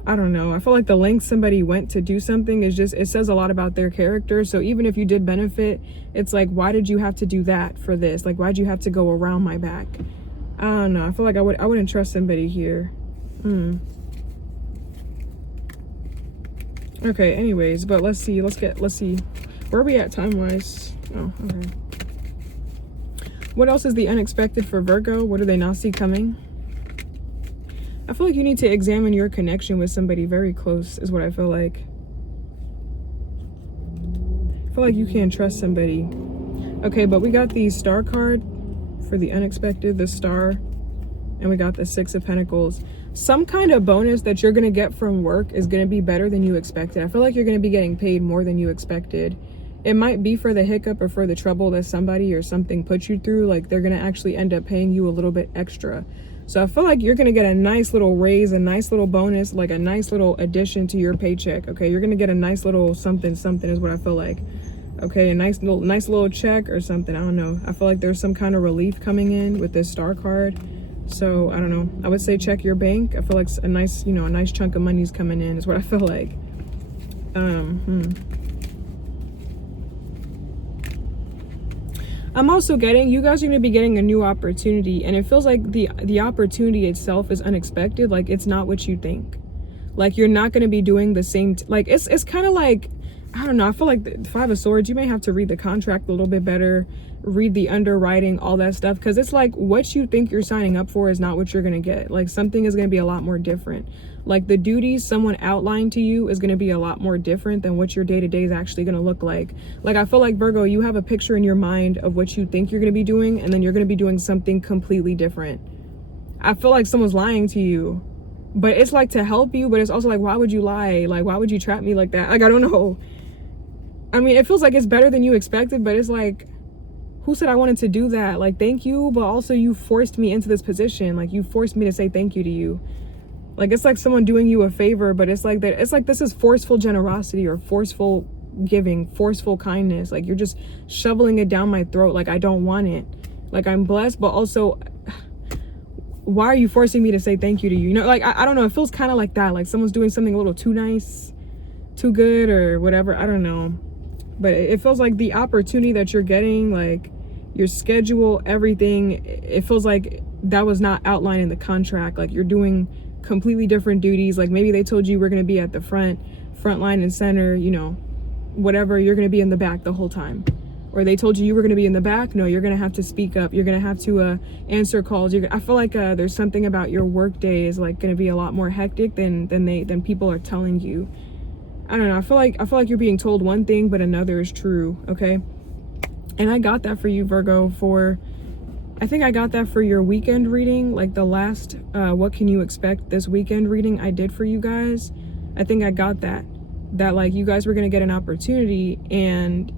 I don't know. I feel like the length somebody went to do something is just, it says a lot about their character. So even if you did benefit, it's like, why did you have to do that for this? Like, why'd you have to go around my back? I don't know. I feel like I wouldn't trust somebody here. Okay, anyways, but let's see. Where are we at time-wise? Oh, okay. What else is the unexpected for Virgo? What do they not see coming? I feel like you need to examine your connection with somebody very close, is what I feel like. I feel like you can't trust somebody. Okay, but we got the Star card for the unexpected, the Star, and we got the Six of Pentacles. Some kind of bonus that you're going to get from work is going to be better than you expected. I feel like you're going to be getting paid more than you expected. It might be for the hiccup or for the trouble that somebody or something put you through. Like, they're going to actually end up paying you a little bit extra. So I feel like you're going to get a nice little raise, a nice little bonus, like a nice little addition to your paycheck. Okay, you're going to get a nice little something is what I feel like. Okay, a nice little check or something. I don't know. I feel like there's some kind of relief coming in with this Star card. So I don't know. I would say check your bank. I feel like a nice, a nice chunk of money's coming in is what I feel like. I'm also getting, you guys are going to be getting a new opportunity, and it feels like the opportunity itself is unexpected. Like, it's not what you think. Like, you're not going to be doing the same, like, it's kind of like, I don't know. I feel like the Five of Swords, you may have to read the contract a little bit better, read the underwriting, all that stuff. Because it's like what you think you're signing up for is not what you're going to get. Like, something is going to be a lot more different. Like, the duties someone outlined to you is going to be a lot more different than what your day-to-day is actually going to look like. Like, I feel like, Virgo, you have a picture in your mind of what you think you're going to be doing, and then you're going to be doing something completely different. I feel like someone's lying to you. But it's like to help you, but it's also like, why would you lie? Like, why would you trap me like that? Like, I don't know. I mean, it feels like it's better than you expected, but it's like, who said I wanted to do that? Like, thank you, but also you forced me into this position. Like, you forced me to say thank you to you. Like, it's like someone doing you a favor, but it's like that. It's like this is forceful generosity or forceful giving, forceful kindness. Like, you're just shoveling it down my throat. Like, I don't want it. Like, I'm blessed, but also, why are you forcing me to say thank you to you? Like, I don't know. It feels kind of like that. Like someone's doing something a little too nice, too good, or whatever. I don't know. But it feels like the opportunity that you're getting, like your schedule, everything, it feels like that was not outlined in the contract. Like, you're doing completely different duties. Like, maybe they told you we're going to be at the front line and center, whatever. You're going to be in the back the whole time. Or they told you were going to be in the back. No, you're going to have to speak up. You're going to have to answer calls. I feel like there's something about your work day is like going to be a lot more hectic than people are telling you. I don't know. I feel like you're being told one thing, but another is true. Okay. And I got that for you, Virgo, I think I got that for your weekend reading. Like the last, what can you expect this weekend reading I did for you guys. I think I got that like you guys were going to get an opportunity and,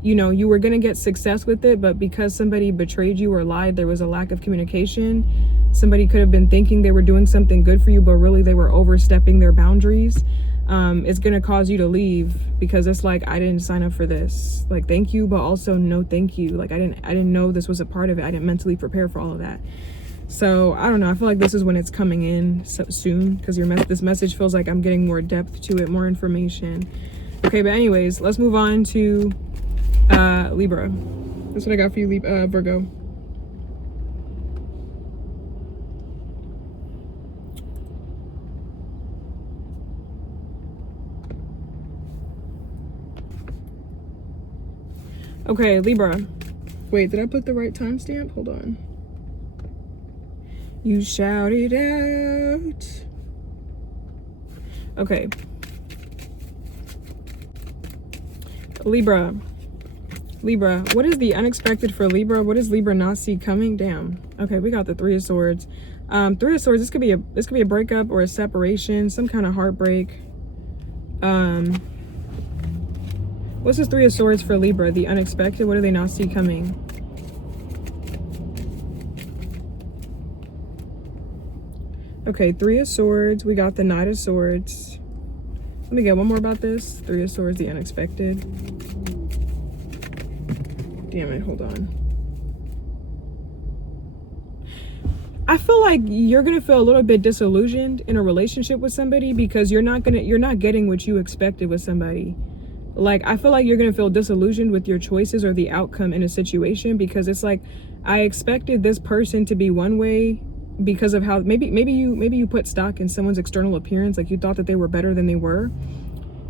you were going to get success with it. But because somebody betrayed you or lied, there was a lack of communication. Somebody could have been thinking they were doing something good for you, but really they were overstepping their boundaries. It's gonna cause you to leave because it's like, I didn't sign up for this. Like, thank you, but also no thank you. Like, I didn't know this was a part of it. I didn't mentally prepare for all of that. So I don't know. I feel like this is when it's coming in soon because this message feels like I'm getting more depth to it, more information. Okay, but anyways, let's move on to Libra. That's what I got for you, Virgo. Okay, Libra. Wait, did I put the right timestamp? Hold on. You shout it out. Okay. Libra. What is the unexpected for Libra? What does Libra not see coming? Damn. Okay, we got the Three of Swords. Three of Swords, this could be a breakup or a separation, some kind of heartbreak. What's this Three of Swords for Libra? The unexpected. What do they not see coming? Okay, Three of Swords. We got the Knight of Swords. Let me get one more about this. Three of Swords, the unexpected. Damn it, hold on. I feel like you're gonna feel a little bit disillusioned in a relationship with somebody because you're not getting what you expected with somebody. Like, I feel like you're gonna feel disillusioned with your choices or the outcome in a situation because it's like, I expected this person to be one way because of how maybe you put stock in someone's external appearance. Like, you thought that they were better than they were.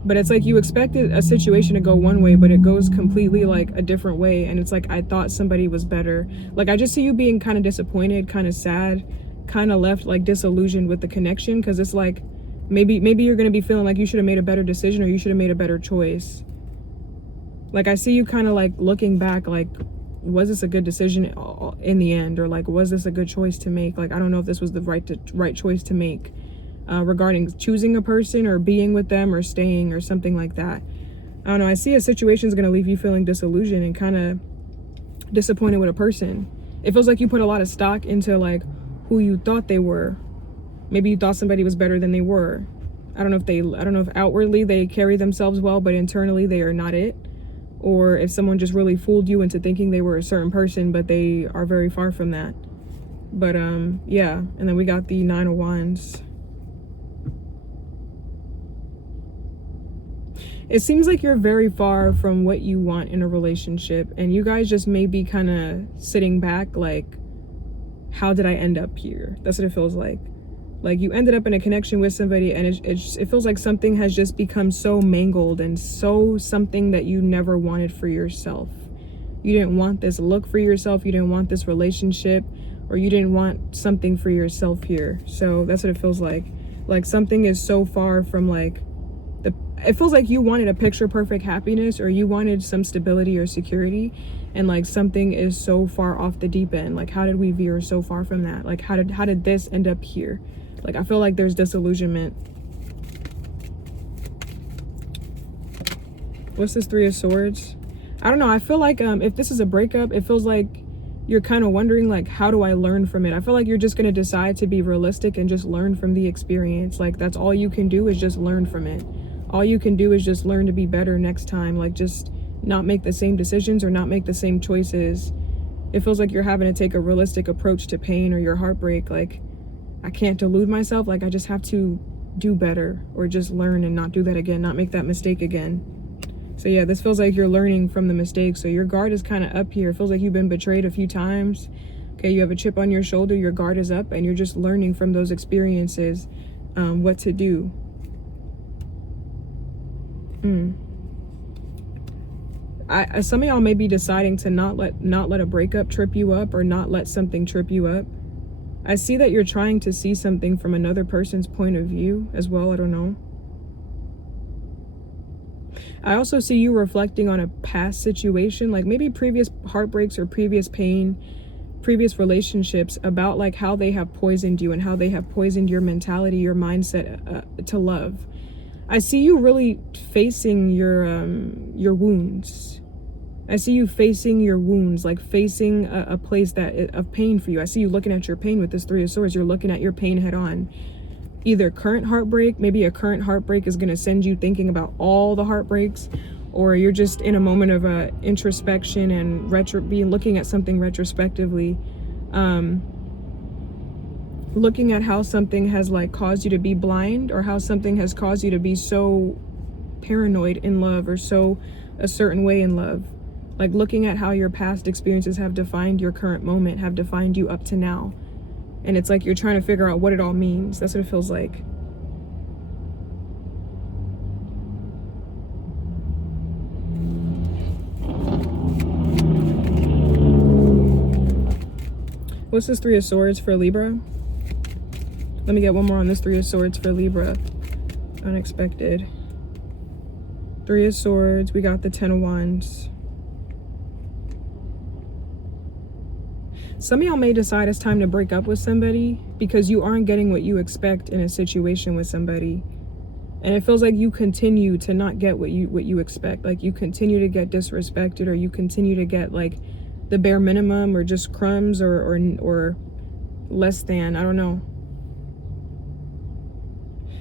But it's like you expected a situation to go one way, but it goes completely like a different way. And it's like, I thought somebody was better. Like, I just see you being kind of disappointed, kind of sad, kind of left like disillusioned with the connection. Cause it's like, maybe you're going to be feeling like you should have made a better decision, or you should have made a better choice. Like, I see you kind of like looking back, like, was this a good decision in the end? Or like, was this a good choice to make? Like, I don't know if this was the right choice to make. Regarding choosing a person or being with them or staying or something like that. I don't know. I see a situation is going to leave you feeling disillusioned and kind of disappointed with a person. It feels like you put a lot of stock into like who you thought they were. Maybe you thought somebody was better than they were. I don't know if outwardly they carry themselves well, but internally they are not it. Or if someone just really fooled you into thinking they were a certain person, but they are very far from that. But yeah. And then we got the 9 of Wands. It seems like you're very far from what you want in a relationship, and you guys just may be kind of sitting back like, how did I end up here? That's what it feels like. Like, you ended up in a connection with somebody, and it feels like something has just become so mangled and so something that you never wanted for yourself. You didn't want this look for yourself. You didn't want this relationship, or you didn't want something for yourself here. So that's what it feels like. Like, something is so far from like, it feels like you wanted a picture perfect happiness, or you wanted some stability or security, and like something is so far off the deep end. Like, how did we veer so far from that? Like, how did this end up here? Like, I feel like there's disillusionment. What's this 3 of Swords? I don't know. I feel like if this is a breakup, it feels like you're kind of wondering, like, how do I learn from it? I feel like you're just going to decide to be realistic and just learn from the experience. Like, that's all you can do, is just learn from it. All you can do is just learn to be better next time. Like, just not make the same decisions or not make the same choices. It feels like you're having to take a realistic approach to pain or your heartbreak. Like, I can't delude myself. Like, I just have to do better, or just learn and not do that again, not make that mistake again. So yeah, this feels like you're learning from the mistake. So your guard is kind of up here. It feels like you've been betrayed a few times. Okay, you have a chip on your shoulder, your guard is up, and you're just learning from those experiences what to do. Some of y'all may be deciding to not let a breakup trip you up, or not let something trip you up. I see that you're trying to see something from another person's point of view as well. I don't know. I also see you reflecting on a past situation, like maybe previous heartbreaks or previous pain, previous relationships, about like how they have poisoned you and how they have poisoned your mentality, your mindset to love. I see you really facing your wounds. I see you facing your wounds, like facing a place of pain for you. I see you looking at your pain with this 3 of Swords. You're looking at your pain head on. Either current heartbreak, maybe a current heartbreak is going to send you thinking about all the heartbreaks, or you're just in a moment of introspection and looking at something retrospectively. Looking at how something has like caused you to be blind, or how something has caused you to be so paranoid in love, or so a certain way in love. Like, looking at how your past experiences have defined your current moment, have defined you up to now. And it's like you're trying to figure out what it all means. That's what it feels like. What's this 3 of Swords for Libra? Let me get one more on this 3 of Swords for Libra. Unexpected. 3 of Swords. We got the 10 of Wands. Some of y'all may decide it's time to break up with somebody because you aren't getting what you expect in a situation with somebody. And it feels like you continue to not get what you expect. Like, you continue to get disrespected, or you continue to get like the bare minimum, or just crumbs, or less than. I don't know.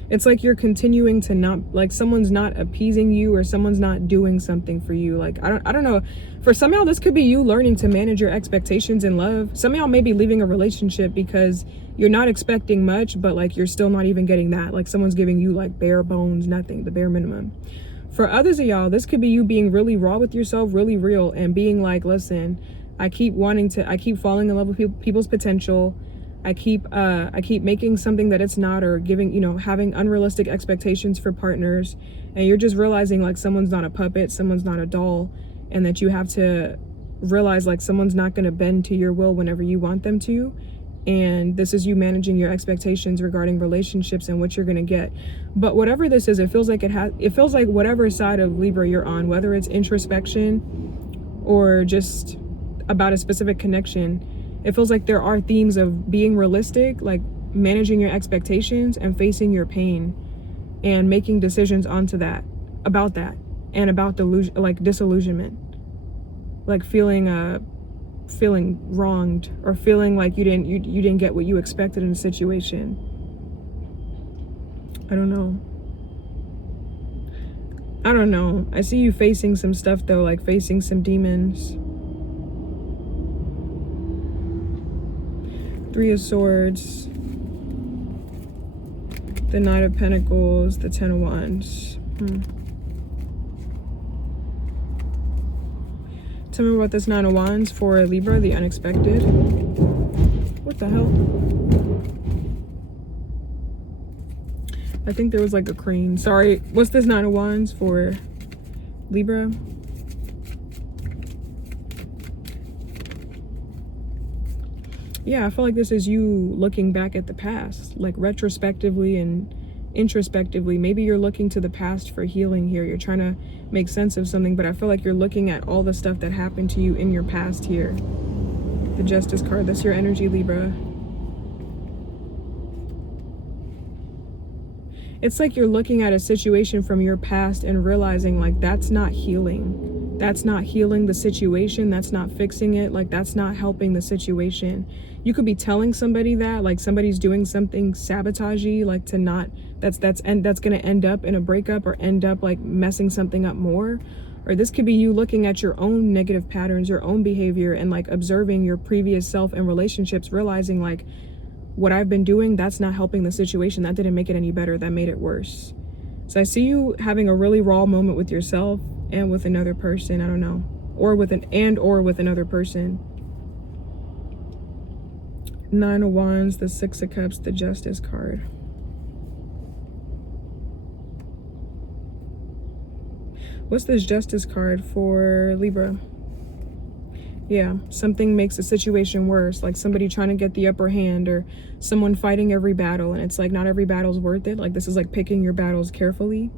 It's like you're continuing to not, like, someone's not appeasing you, or someone's not doing something for you. Like, I don't know. For some of y'all, this could be you learning to manage your expectations in love. Some of y'all may be leaving a relationship because you're not expecting much, but like you're still not even getting that. Like, someone's giving you like bare bones, nothing, the bare minimum. For others of y'all, this could be you being really raw with yourself, really real, and being like, listen, I keep falling in love with people's potential. I keep making something that it's not, or giving, having unrealistic expectations for partners. and you're just realizing like someone's not a puppet, someone's not a doll, and that you have to realize like someone's not going to bend to your will whenever you want them to. And this is you managing your expectations regarding relationships and what you're going to get. But whatever this is, it feels like it feels like whatever side of Libra you're on, whether it's introspection or just about a specific connection, it feels like there are themes of being realistic, like managing your expectations and facing your pain and making decisions onto that, about that, and about disillusionment, like feeling wronged, or feeling like you didn't get what you expected in a situation. I don't know. I see you facing some stuff though, like facing some demons. 3 of Swords, the Knight of Pentacles, the 10 of Wands. Tell me about this 9 of Wands for Libra, the unexpected. What the hell? I think there was like a crane. Sorry. What's this 9 of Wands for Libra? Yeah, I feel like this is you looking back at the past, like retrospectively and introspectively. Maybe you're looking to the past for healing here. You're trying to make sense of something, but I feel like you're looking at all the stuff that happened to you in your past here. The Justice card, that's your energy, Libra. It's like you're looking at a situation from your past and realizing like that's not healing. That's not healing the situation. That's not fixing it. Like that's not helping the situation. You could be telling somebody that, like somebody's doing something sabotagey, like to not, that's going to end up in a breakup or end up like messing something up more. Or this could be you looking at your own negative patterns, your own behavior, and like observing your previous self and relationships, realizing like what I've been doing, that's not helping the situation. That didn't make it any better. That made it worse. So I see you having a really raw moment with yourself and with another person. I don't know. Or with another person. 9 of Wands, the 6 of Cups, the Justice card. What's this Justice card for Libra? Yeah, something makes a situation worse, like somebody trying to get the upper hand, or someone fighting every battle, and it's like not every battle's worth it. Like this is like picking your battles carefully.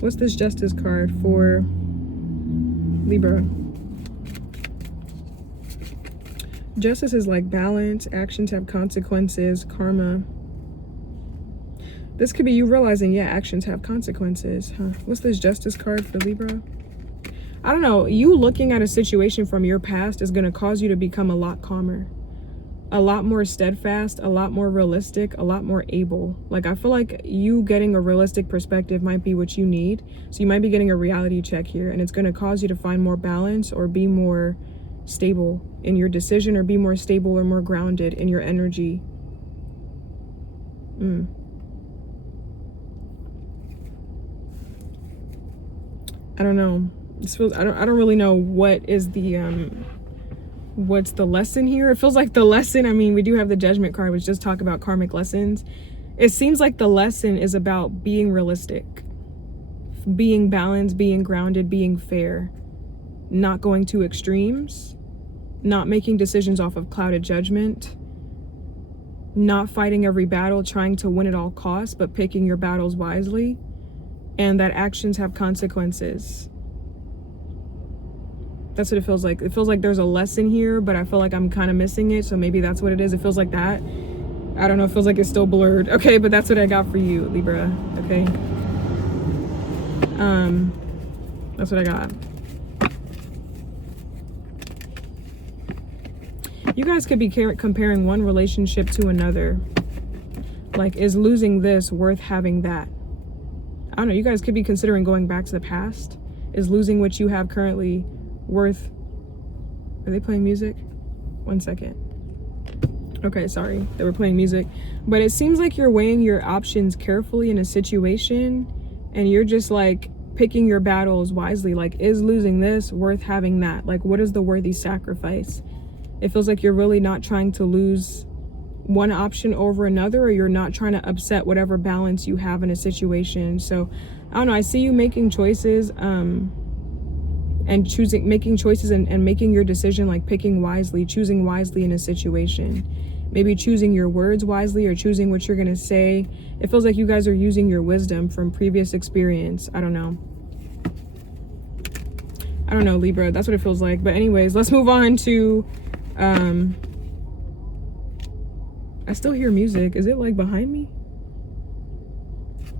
What's this Justice card for Libra? Justice is like balance, actions have consequences, karma. This could be you realizing, yeah, actions have consequences, huh? What's this Justice card for Libra? I don't know. You looking at a situation from your past is going to cause you to become a lot calmer, a lot more steadfast, a lot more realistic, a lot more able. Like I feel like you getting a realistic perspective might be what you need. So you might be getting a reality check here, and it's going to cause you to find more balance or be more stable in your decision, or be more stable or more grounded in your energy. I don't know. This feels, I don't really know what is the what's the lesson here. It feels like the lesson, I mean, we do have the Judgment card, which just talk about karmic lessons. It seems like the lesson is about being realistic, being balanced, being grounded, being fair, not going to extremes, not making decisions off of clouded judgment, not fighting every battle, trying to win at all costs, but picking your battles wisely, and that actions have consequences. That's what it feels like. It feels like there's a lesson here, but I feel like I'm kind of missing it, so maybe that's what it is. It feels like that. I don't know, it feels like it's still blurred. Okay, but that's what I got for you, Libra, okay? That's what I got. You guys could be comparing one relationship to another. Like, is losing this worth having that? I don't know, you guys could be considering going back to the past. Is losing what you have currently worth... Are they playing music? 1 second. Okay, sorry, they were playing music. But it seems like you're weighing your options carefully in a situation, and you're just like picking your battles wisely. Like, is losing this worth having that? Like, what is the worthy sacrifice? It feels like you're really not trying to lose one option over another, or you're not trying to upset whatever balance you have in a situation. So I don't know, I see you making choices, and making choices and making your decision, like picking wisely, choosing wisely in a situation. Maybe choosing your words wisely, or choosing what you're going to say. It feels like you guys are using your wisdom from previous experience. I don't know, Libra. That's what it feels like. But anyways, let's move on to, I still hear music. Is it like behind me?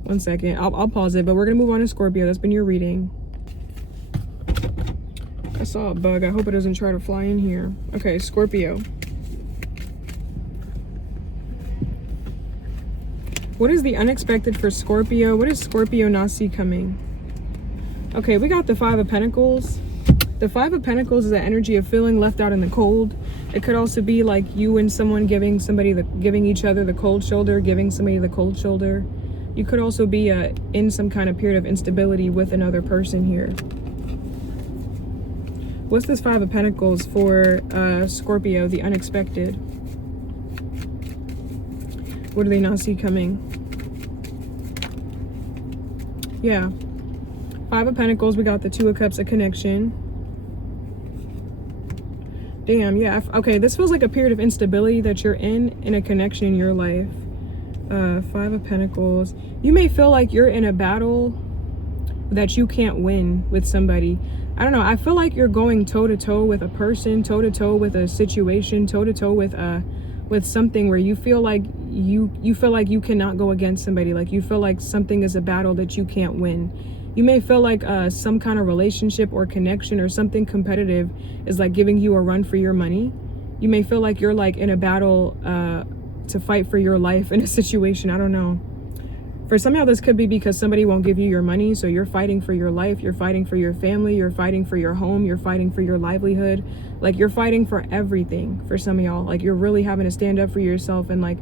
One second. I'll pause it, but we're going to move on to Scorpio. That's been your reading. I saw a bug. I hope it doesn't try to fly in here. Okay, Scorpio. What is the unexpected for Scorpio? What does Scorpio not see coming? Okay, we got the Five of Pentacles. The Five of Pentacles is the energy of feeling left out in the cold. It could also be like you and someone giving each other the cold shoulder, giving somebody the cold shoulder. You could also be in some kind of period of instability with another person here. What's this Five of Pentacles for Scorpio, the unexpected? What do they not see coming? Yeah. Five of Pentacles, we got the Two of Cups, a connection. Damn, yeah. Okay, this feels like a period of instability that you're in a connection in your life. Five of Pentacles. You may feel like you're in a battle that you can't win with somebody. I don't know. I feel like you're going toe-to-toe with a person, toe-to-toe with a situation, toe-to-toe with something where you feel like you cannot go against somebody. Like, you feel like something is a battle that you can't win. You may feel like some kind of relationship or connection or something competitive is like giving you a run for your money. You may feel like you're like in a battle to fight for your life in a situation. I don't know. For some of y'all, this could be because somebody won't give you your money, so you're fighting for your life, you're fighting for your family, you're fighting for your home, you're fighting for your livelihood. Like, you're fighting for everything for some of y'all. Like, you're really having to stand up for yourself and, like,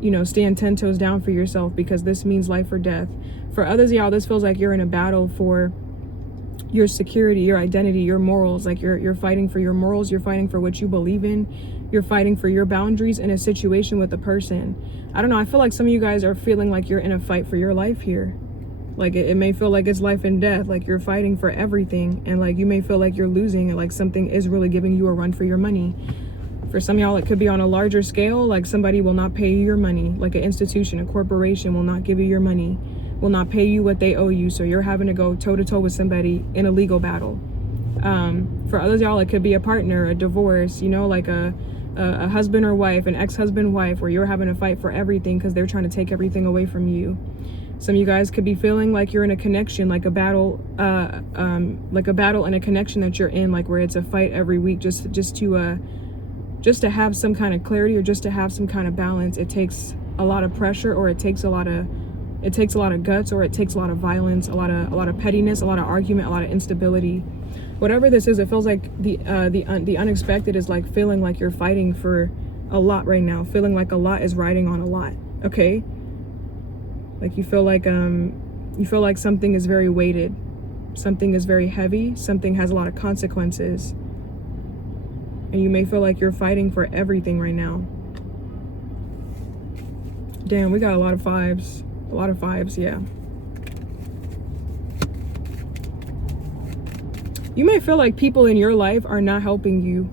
you know, stand 10 toes down for yourself, because this means life or death. For others of y'all, this feels like you're in a battle for your security, your identity, your morals. Like, you're fighting for your morals, you're fighting for what you believe in, you're fighting for your boundaries in a situation with a person. I don't know, I feel like some of you guys are feeling like you're in a fight for your life here. Like, it may feel like it's life and death, like you're fighting for everything, and like you may feel like you're losing, and like something is really giving you a run for your money. For some of y'all, it could be on a larger scale, like somebody will not pay you your money, like an institution, a corporation will not give you your money, will not pay you what they owe you, so you're having to go toe-to-toe with somebody in a legal battle. For others of y'all, it could be a partner, a divorce, you know, like a husband or wife, an ex-husband wife, where you're having to fight for everything because they're trying to take everything away from you. Some of you guys could be feeling like you're in a connection, like a battle and a connection that you're in, like where it's a fight every week just to have some kind of clarity, or just to have some kind of balance. It takes a lot of pressure, or it takes a lot of guts, or it takes a lot of violence, a lot of pettiness, a lot of argument, a lot of instability. Whatever this is, it feels like the unexpected is like feeling like you're fighting for a lot right now, feeling like a lot is riding on a lot. Okay, like you feel like something is very weighted, something is very heavy, something has a lot of consequences, and you may feel like you're fighting for everything right now. Damn, we got a lot of fives, yeah. You may feel like people in your life are not helping you.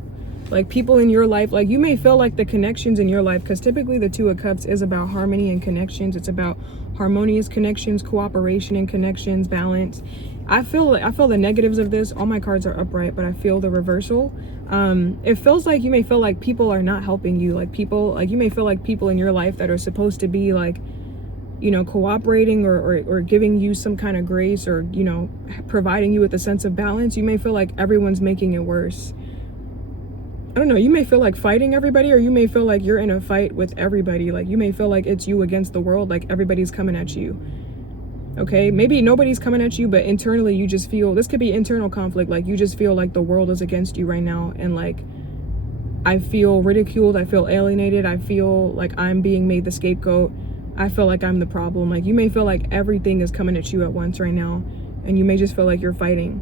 Like, people in your life, like you may feel like the connections in your life, because typically the Two of Cups is about harmony and connections. It's about harmonious connections, cooperation and connections, balance. I feel the negatives of this. All my cards are upright, but I feel the reversal. It feels like you may feel like people are not helping you. Like you may feel like people in your life that are supposed to be like, you know, cooperating or giving you some kind of grace, or, you know, providing you with a sense of balance. You may feel like everyone's making it worse. I don't know, you may feel like fighting everybody, or you may feel like you're in a fight with everybody. Like, you may feel like it's you against the world, like everybody's coming at you. Okay, maybe nobody's coming at you, but internally you just feel, this could be internal conflict, like you just feel like the world is against you right now, and like, I feel ridiculed, I feel alienated, I feel like I'm being made the scapegoat, I feel like I'm the problem. Like, you may feel like everything is coming at you at once right now, and you may just feel like you're fighting.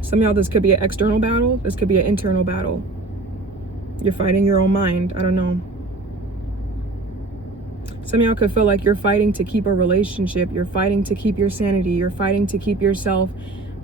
Some of y'all, this could be an external battle. This could be an internal battle. You're fighting your own mind. I don't know. Some of y'all could feel like you're fighting to keep a relationship. You're fighting to keep your sanity. You're fighting to keep yourself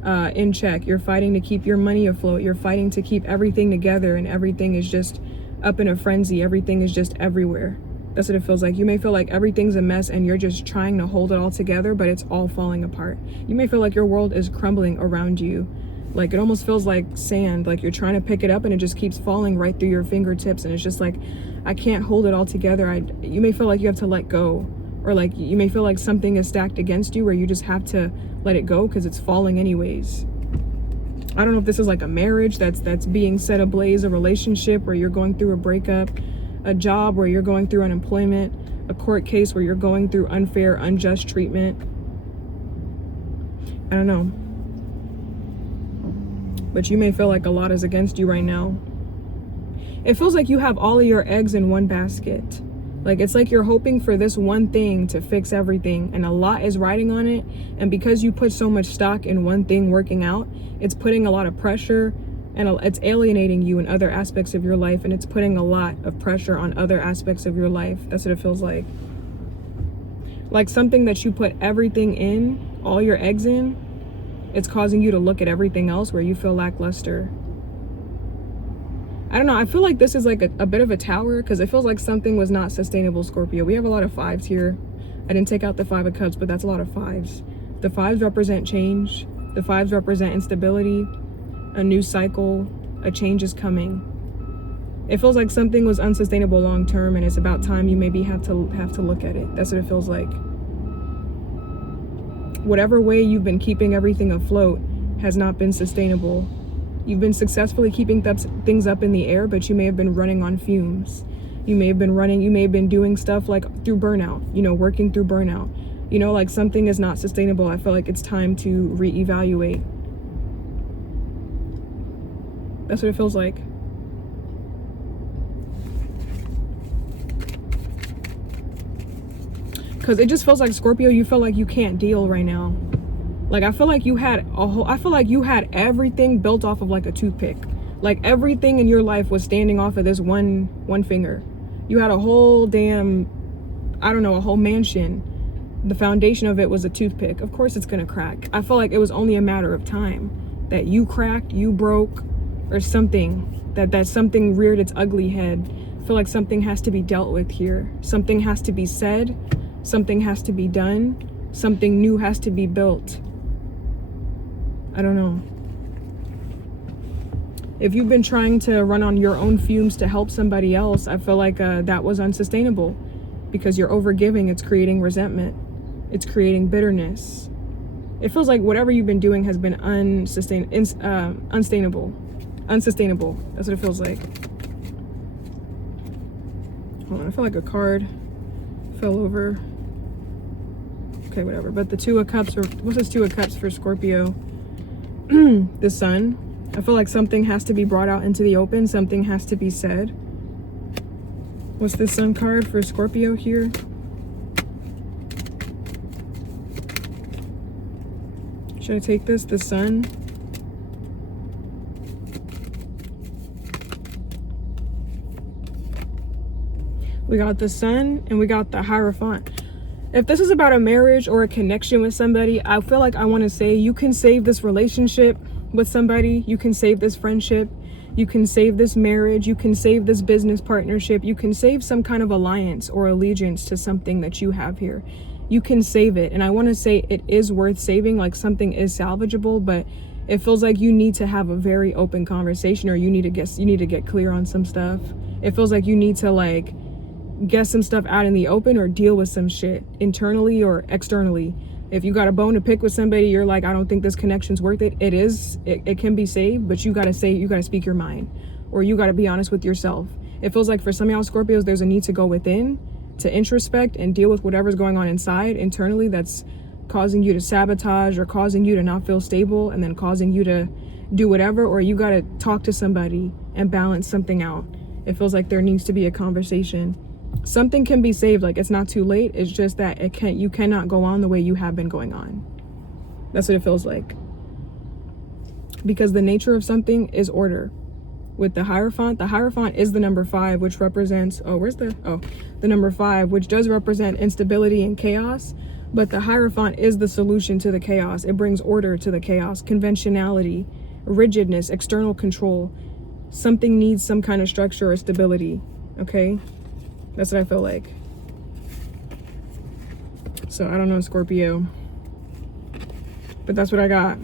in check. You're fighting to keep your money afloat. You're fighting to keep everything together, and everything is just up in a frenzy. Everything is just everywhere. That's what it feels like. You may feel like everything's a mess and you're just trying to hold it all together, but it's all falling apart. You may feel like your world is crumbling around you. Like it almost feels like sand, like you're trying to pick it up and it just keeps falling right through your fingertips, and it's just like, I can't hold it all together. You may feel like you have to let go, or like you may feel like something is stacked against you where you just have to let it go because it's falling anyways. I don't know if this is like a marriage that's being set ablaze, a relationship where you're going through a breakup, a job where you're going through unemployment, a court case where you're going through unfair, unjust treatment. I don't know. But you may feel like a lot is against you right now. It feels like you have all of your eggs in one basket. Like it's like you're hoping for this one thing to fix everything, and a lot is riding on it. And because you put so much stock in one thing working out, it's putting a lot of pressure, and it's alienating you in other aspects of your life, and it's putting a lot of pressure on other aspects of your life. That's what it feels like. Like something that you put everything in, all your eggs in, it's causing you to look at everything else where you feel lackluster. I don't know. I feel like this is like a bit of a tower, because it feels like something was not sustainable, Scorpio. We have a lot of fives here. I didn't take out the 5 of Cups, but that's a lot of fives. The fives represent change. The fives represent instability, a new cycle, a change is coming. It feels like something was unsustainable long term, and it's about time you maybe have to look at it. That's what it feels like. Whatever way you've been keeping everything afloat has not been sustainable. You've been successfully keeping things up in the air, but you may have been running on fumes. You may have been doing stuff like through burnout, working through burnout. Like something is not sustainable. I feel like it's time to reevaluate. That's what it feels like. Because it just feels like, Scorpio, you feel like you can't deal right now. Like I feel like you had everything built off of like a toothpick. Like everything in your life was standing off of this one finger. You had a whole damn, a whole mansion. The foundation of it was a toothpick. Of course it's gonna crack. I feel like it was only a matter of time that you cracked, you broke, or something, that something reared its ugly head. I feel like something has to be dealt with here. Something has to be said. Something has to be done. Something new has to be built. I don't know. If you've been trying to run on your own fumes to help somebody else, I feel like that was unsustainable, because you're overgiving. It's creating resentment. It's creating bitterness. It feels like whatever you've been doing has been unsustainable. That's what it feels like. Hold on, I feel like a card fell over. Okay, whatever. But the 2 of Cups, or what's this 2 of Cups for Scorpio? The Sun. I feel like something has to be brought out into the open. Something has to be said. What's this Sun card for Scorpio here? Should I take this? The Sun. We got the Sun and we got the Hierophant. If this is about a marriage or a connection with somebody, I feel like I want to say you can save this relationship with somebody. You can save this friendship. You can save this marriage. You can save this business partnership. You can save some kind of alliance or allegiance to something that you have here. You can save it. And I want to say it is worth saving, like something is salvageable, but it feels like you need to have a very open conversation, or you need to get clear on some stuff. It feels like you need to like get some stuff out in the open, or deal with some shit internally or externally. If you got a bone to pick with somebody, you're like, I don't think this connection's worth it. It can be saved, but you gotta speak your mind, or you gotta be honest with yourself. It feels like for some of y'all Scorpios, there's a need to go within, to introspect and deal with whatever's going on inside internally that's causing you to sabotage, or causing you to not feel stable, and then causing you to do whatever, or you gotta talk to somebody and balance something out. It feels like there needs to be a conversation. Something can be saved, like it's not too late. It's just that you cannot go on the way you have been going on. That's what it feels like. Because the nature of something is order. With the Hierophant is the number 5, which represents, the number 5, which does represent instability and chaos. But the Hierophant is the solution to the chaos. It brings order to the chaos, conventionality, rigidness, external control. Something needs some kind of structure or stability, okay? That's what I feel like. So I don't know, Scorpio, but that's what I got.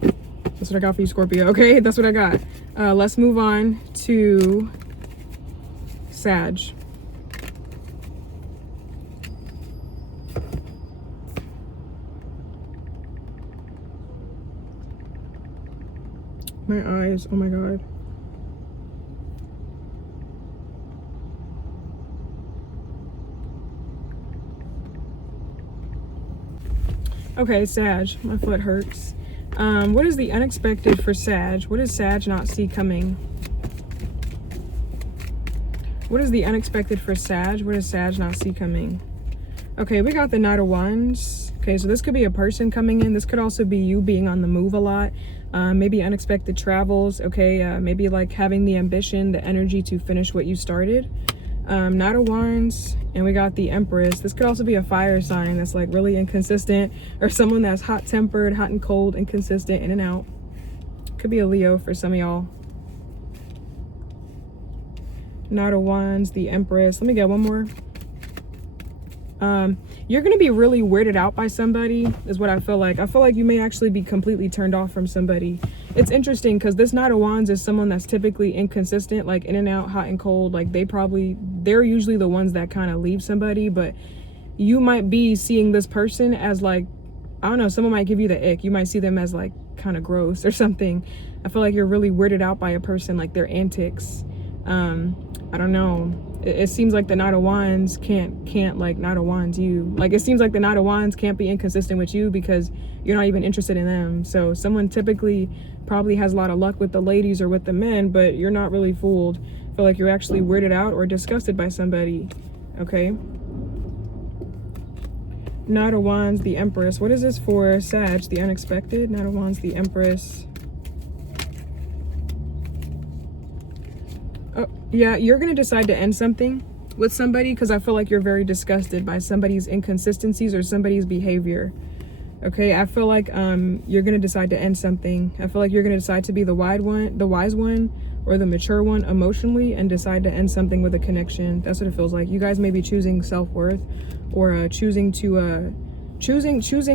That's what I got for you, Scorpio. Okay, that's what I got. Let's move on to Sag. My eyes, oh my God. Okay, Sag, my foot hurts. What is the unexpected for Sag? What does Sag not see coming? What is the unexpected for Sag? What does Sag not see coming? Okay, we got the Knight of Wands. Okay, so this could be a person coming in. This could also be you being on the move a lot. Maybe unexpected travels. Okay, maybe like having the ambition, the energy to finish what you started. Knight of Wands, and we got the Empress. This could also be a fire sign that's like really inconsistent, or someone that's hot-tempered, hot and cold, inconsistent, in and out. Could be a Leo for some of y'all. Knight of Wands, the Empress. Let me get one more. You're gonna be really weirded out by somebody, is what I feel like. I feel like you may actually be completely turned off from somebody. It's interesting because this Knight of Wands is someone that's typically inconsistent, like in and out, hot and cold. Like they're usually the ones that kind of leave somebody, but you might be seeing this person as like, I don't know, someone might give you the ick. You might see them as like kind of gross or something. I feel like you're really weirded out by a person, like their antics. I don't know. It seems like the Knight of Wands can't like Knight of Wands you. Like it seems like the Knight of Wands can't be inconsistent with you because you're not even interested in them. So someone typically probably has a lot of luck with the ladies or with the men, but you're not really fooled. I feel like you're actually weirded out or disgusted by somebody. Okay. Knight of Wands, the Empress. What is this for Sag? The unexpected. Knight of Wands, the Empress. Oh, yeah, you're going to decide to end something with somebody because I feel like you're very disgusted by somebody's inconsistencies or somebody's behavior. Okay, I feel like you're going to decide to end something. I feel like you're going to decide to be the wise one or the mature one emotionally and decide to end something with a connection. That's what it feels like. You guys may be choosing self-worth or choosing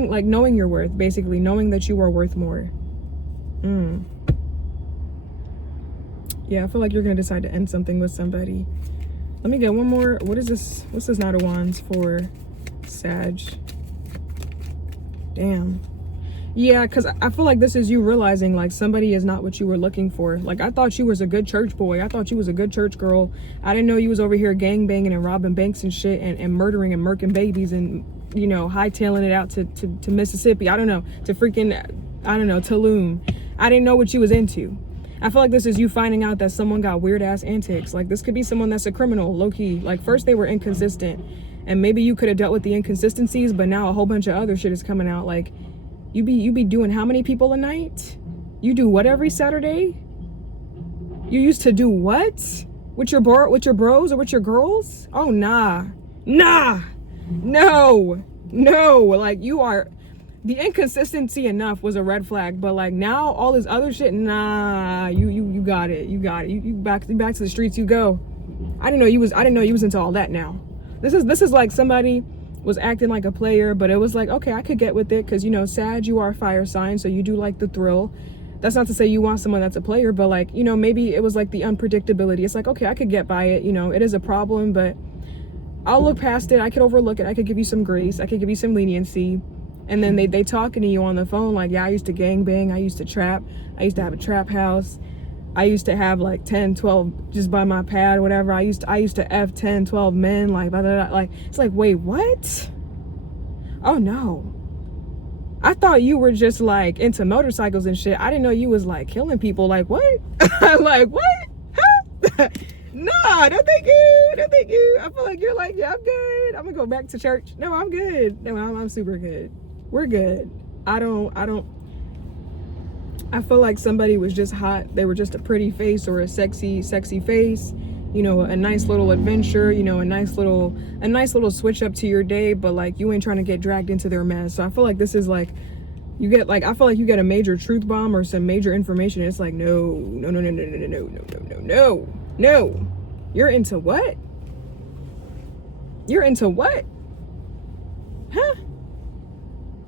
like knowing your worth, basically knowing that you are worth more. Yeah, I feel like you're going to decide to end something with somebody. Let me get one more. What is this? What's this Knight of Wands for Sag? Damn. Yeah, because I feel like this is you realizing like somebody is not what you were looking for. Like I thought you was a good church boy. I thought you was a good church girl. I didn't know you was over here gangbanging and robbing banks and shit and murdering and murking babies and, you know, hightailing it out to Mississippi. I don't know. To freaking, I don't know, Tulum. I didn't know what you was into. I feel like this is you finding out that someone got weird ass antics. Like this could be someone that's a criminal, low key. Like first they were inconsistent and maybe you could have dealt with the inconsistencies, but now a whole bunch of other shit is coming out. Like you be doing how many people a night? You do what every Saturday? You used to do what? With your bros or with your girls? Oh nah. No. Like you are, the inconsistency enough was a red flag, but like now all this other shit, nah, you got it. You back to the streets you go. I didn't know you was into all that now. This is like somebody was acting like a player, but it was like, okay, I could get with it because, you know, Sag, you are a fire sign, so you do like the thrill. That's not to say you want someone that's a player, but like, you know, maybe it was like the unpredictability. It's like, okay, I could get by it. You know, it is a problem, but I'll look past it. I could overlook it. I could give you some grace. I could give you some leniency. And then they talking to you on the phone like, yeah, I used to gangbang. I used to trap. I used to have a trap house. I used to have like 10, 12 just by my pad or whatever. I used to F 10, 12 men, like, blah, blah, blah. Like, it's like, wait, what? Oh no. I thought you were just like into motorcycles and shit. I didn't know you was like killing people. Like, what? Like, what? Huh? Nah, no thank you. I feel like you're like, yeah, I'm good. I'm gonna go back to church. No, I'm good. No, I'm super good. We're good. I feel like somebody was just hot. They were just a pretty face or a sexy face, you know, a nice little adventure, you know, a nice little switch up to your day, but like you ain't trying to get dragged into their mess. So I feel like this is like, you get like, I feel like you get a major truth bomb or some major information, and it's like, no. You're into what? You're into what? Huh?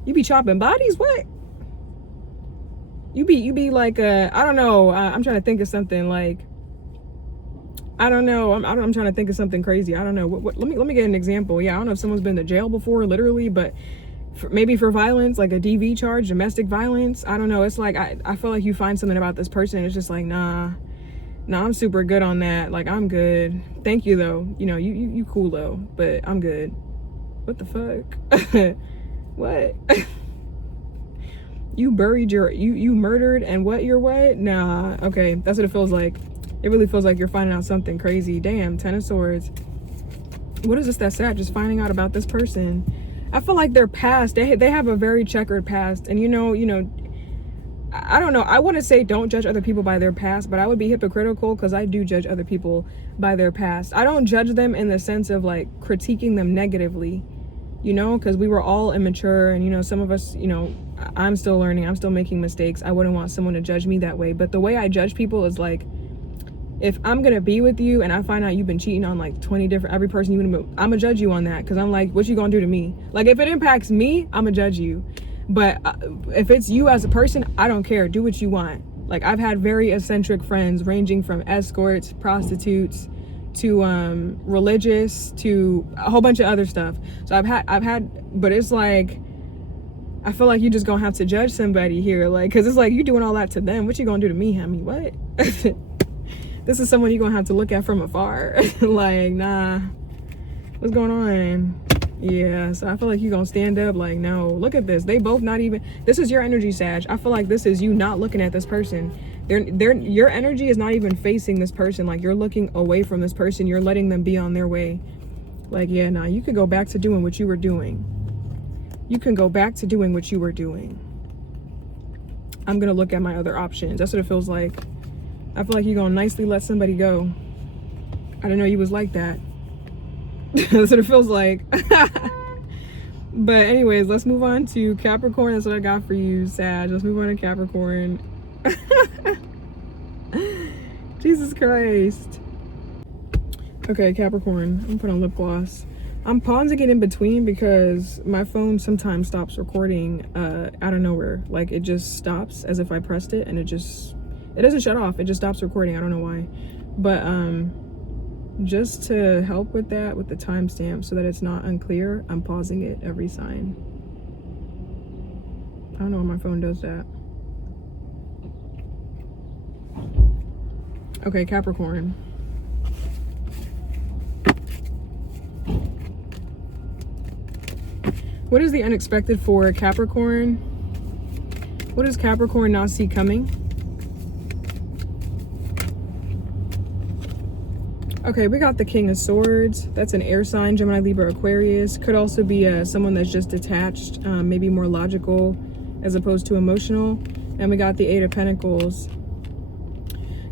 You be chopping bodies? What? You be like, I don't know. I'm trying to think of something like, I don't know. I'm trying to think of something crazy. I don't know. Let me get an example. Yeah, I don't know if someone's been to jail before, literally, but maybe for violence, like a DV charge, domestic violence. I don't know. It's like, I feel like you find something about this person, and it's just like, nah, I'm super good on that. Like, I'm good. Thank you, though. You know, you cool, though, but I'm good. What the fuck? What? You buried you murdered and what, you're what? Nah, okay, that's what it feels like. It really feels like you're finding out something crazy. Damn, 10 of Swords. What is this that's sad? Just finding out about this person. I feel like their past, they have a very checkered past. And you know, I don't know. I want to say don't judge other people by their past, but I would be hypocritical because I do judge other people by their past. I don't judge them in the sense of like critiquing them negatively, you know, because we were all immature, and you know, some of us, you know, I'm still learning, I'm still making mistakes. I wouldn't want someone to judge me that way. But the way I judge people is like, if I'm gonna be with you and I find out you've been cheating on like 20 different, every person you would, I'm gonna judge you on that, because I'm like, what you gonna do to me? Like, if it impacts me, I'm gonna judge you. But if it's you as a person, I don't care. Do what you want. Like, I've had very eccentric friends, ranging from escorts, prostitutes, to religious, to a whole bunch of other stuff. So I've had, but it's like, I feel like you just gonna have to judge somebody here, like, because it's like, you doing all that to them, what you gonna do to me, homie? What? This is someone you're gonna have to look at from afar. Like, nah, what's going on? Yeah, so I feel like you're gonna stand up like, no, look at this. They both not even, this is your energy, Sag. I feel like this is you not looking at this person. Your energy is not even facing this person. Like, you're looking away from this person. You're letting them be on their way. Like, yeah, nah, you could go back to doing what you were doing. You can go back to doing what you were doing. I'm gonna look at my other options. That's what it feels like. I feel like you're gonna nicely let somebody go. I didn't know you was like that. That's what it feels like. But anyways, let's move on to Capricorn. That's what I got for you, Sag. Let's move on to Capricorn. Jesus Christ. Okay, Capricorn. I'm putting on lip gloss. I'm pausing it in between because my phone sometimes stops recording out of nowhere. Like, it just stops as if I pressed it, and it doesn't shut off. It just stops recording. I don't know why. But just to help with that, with the timestamp, so that it's not unclear, I'm pausing it every sign. I don't know why my phone does that. Okay, Capricorn. What is the unexpected for Capricorn? What does Capricorn not see coming? Okay, we got the King of Swords. That's an air sign, Gemini, Libra, Aquarius. Could also be someone that's just detached, maybe more logical as opposed to emotional. And we got the Eight of Pentacles.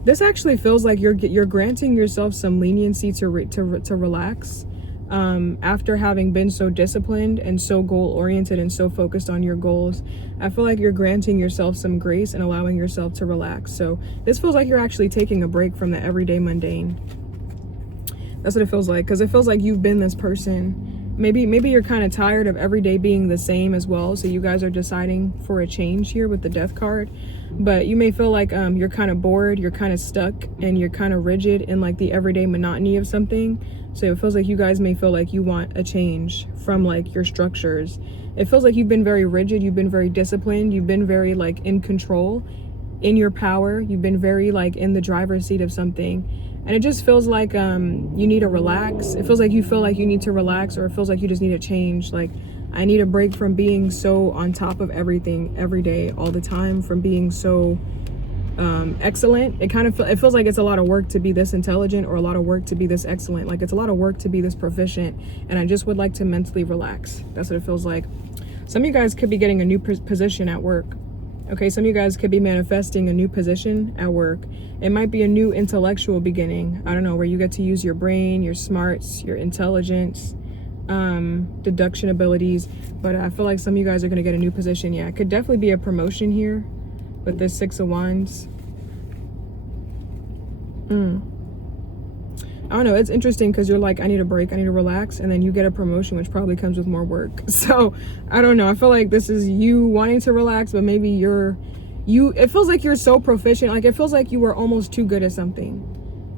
This actually feels like you're granting yourself some leniency to relax. After having been so disciplined and so goal-oriented and so focused on your goals, I feel like you're granting yourself some grace and allowing yourself to relax. So this feels like you're actually taking a break from the everyday mundane. That's what it feels like, because it feels like you've been this person. Maybe you're kind of tired of every day being the same as well. So you guys are deciding for a change here with the Death card. But you may feel like you're kind of bored, you're kind of stuck, and you're kind of rigid in like the everyday monotony of something. So it feels like you guys may feel like you want a change from like your structures. It feels like you've been very rigid, you've been very disciplined, you've been very like in control, in your power, you've been very like in the driver's seat of something. And it just feels like you need to relax. It feels like you feel like you need to relax, or it feels like you just need a change. Like, I need a break from being so on top of everything every day, all the time, from being so excellent. It feels like it's a lot of work to be this intelligent, or a lot of work to be this excellent. Like, it's a lot of work to be this proficient, and I just would like to mentally relax. That's what it feels like. Some of you guys could be getting a new position at work. Okay, some of you guys could be manifesting a new position at work. It might be a new intellectual beginning. I don't know, where you get to use your brain, your smarts, your intelligence, deduction abilities. But I feel like some of you guys are going to get a new position. Yeah, it could definitely be a promotion here with this 6 of Wands. I don't know, it's interesting because you're like, I need a break, I need to relax, and then you get a promotion, which probably comes with more work. So I don't know, I feel like this is you wanting to relax, but maybe it feels like you're so proficient, like it feels like you were almost too good at something.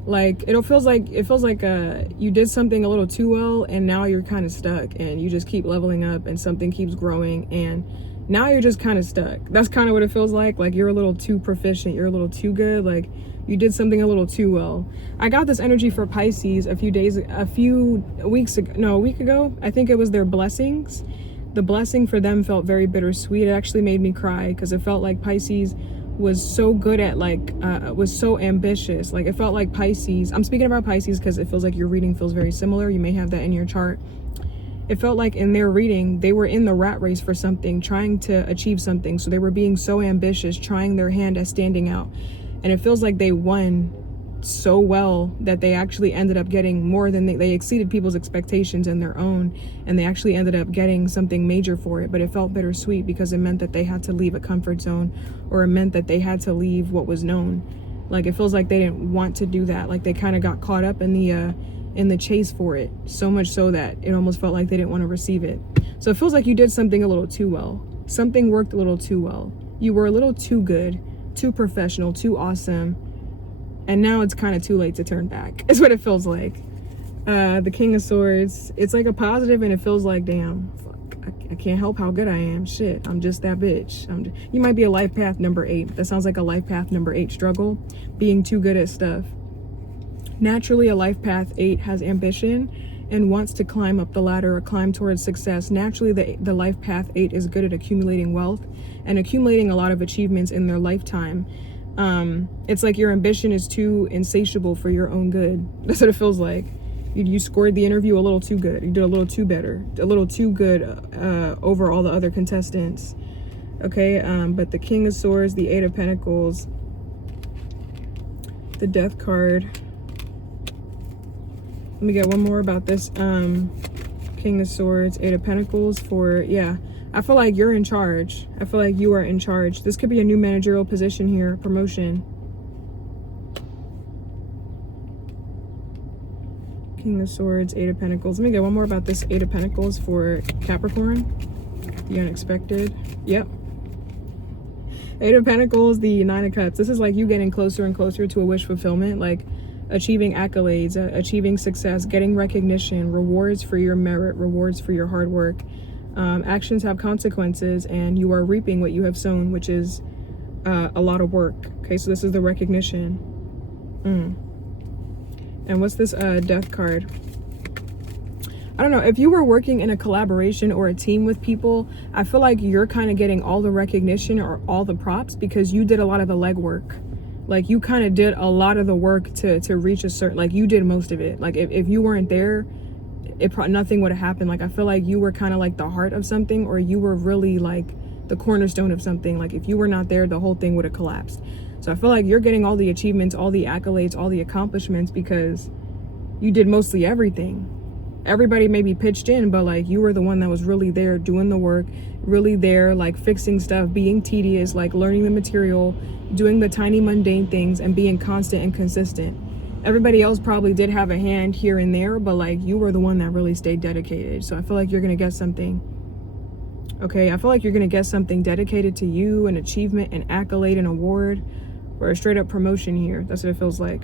Like it feels like you did something a little too well, and now you're kind of stuck, and you just keep leveling up, and something keeps growing, and now you're just kind of stuck. That's kind of what it feels like you're a little too proficient, you're a little too good, like you did something a little too well. I got this energy for Pisces a week ago. I think it was their blessings. The blessing for them felt very bittersweet. It actually made me cry because it felt like Pisces was so good at was so ambitious. Like it felt like Pisces, I'm speaking about Pisces because it feels like your reading feels very similar. You may have that in your chart. It felt like in their reading, they were in the rat race for something, trying to achieve something. So they were being so ambitious, trying their hand at standing out. And it feels like they won so well that they actually ended up getting more than they exceeded people's expectations and their own. And they actually ended up getting something major for it. But it felt bittersweet because it meant that they had to leave a comfort zone, or it meant that they had to leave what was known. Like it feels like they didn't want to do that. Like they kind of got caught up in the chase for it, so much so that it almost felt like they didn't want to receive it. So it feels like you did something a little too well. Something worked a little too well. You were a little too good, too professional, too awesome, and now it's kind of too late to turn back. Is what it feels like. The King of Swords, it's like a positive, and it feels like, damn, fuck, I can't help how good I am. Shit, I'm just that bitch. You might be a life path number 8. That sounds like a life path number 8 struggle, being too good at stuff. Naturally, a life path 8 has ambition and wants to climb up the ladder or climb towards success. Naturally, the life path 8 is good at accumulating wealth and accumulating a lot of achievements in their lifetime. It's like your ambition is too insatiable for your own good. That's what it feels like. You scored the interview a little too good. You did a little too better, a little too good over all the other contestants. Okay, but the King of Swords, the 8 of Pentacles, the Death card. Let me get one more about this King of Swords, 8 of Pentacles for, yeah. I feel like you're in charge. I feel like you are in charge. This could be a new managerial position here, promotion. King of Swords, 8 of Pentacles. Let me get one more about this 8 of Pentacles for Capricorn. The unexpected. Yep. 8 of Pentacles, the 9 of Cups. This is like you getting closer and closer to a wish fulfillment, like achieving accolades, achieving success, getting recognition, rewards for your merit, rewards for your hard work. Actions have consequences, and you are reaping what you have sown, which is a lot of work. Okay, so this is the recognition. And what's this Death card? I don't know, if you were working in a collaboration or a team with people, I feel like you're kind of getting all the recognition or all the props because you did a lot of the legwork. Like you kind of did a lot of the work to reach a certain, like you did most of it. Like if you weren't there, nothing would have happened. Like I feel like you were kind of like the heart of something, or you were really like the cornerstone of something. Like if you were not there, the whole thing would have collapsed. So I feel like you're getting all the achievements, all the accolades, all the accomplishments because you did mostly everything. Everybody maybe pitched in, but like you were the one that was really there doing the work, really there, like fixing stuff, being tedious, like learning the material, doing the tiny mundane things, and being constant and consistent. Everybody else probably did have a hand here and there, but like you were the one that really stayed dedicated. So I feel like you're gonna get something. Okay, I feel like you're gonna get something dedicated to you, an achievement, an accolade, an award, or a straight up promotion here. That's what it feels like.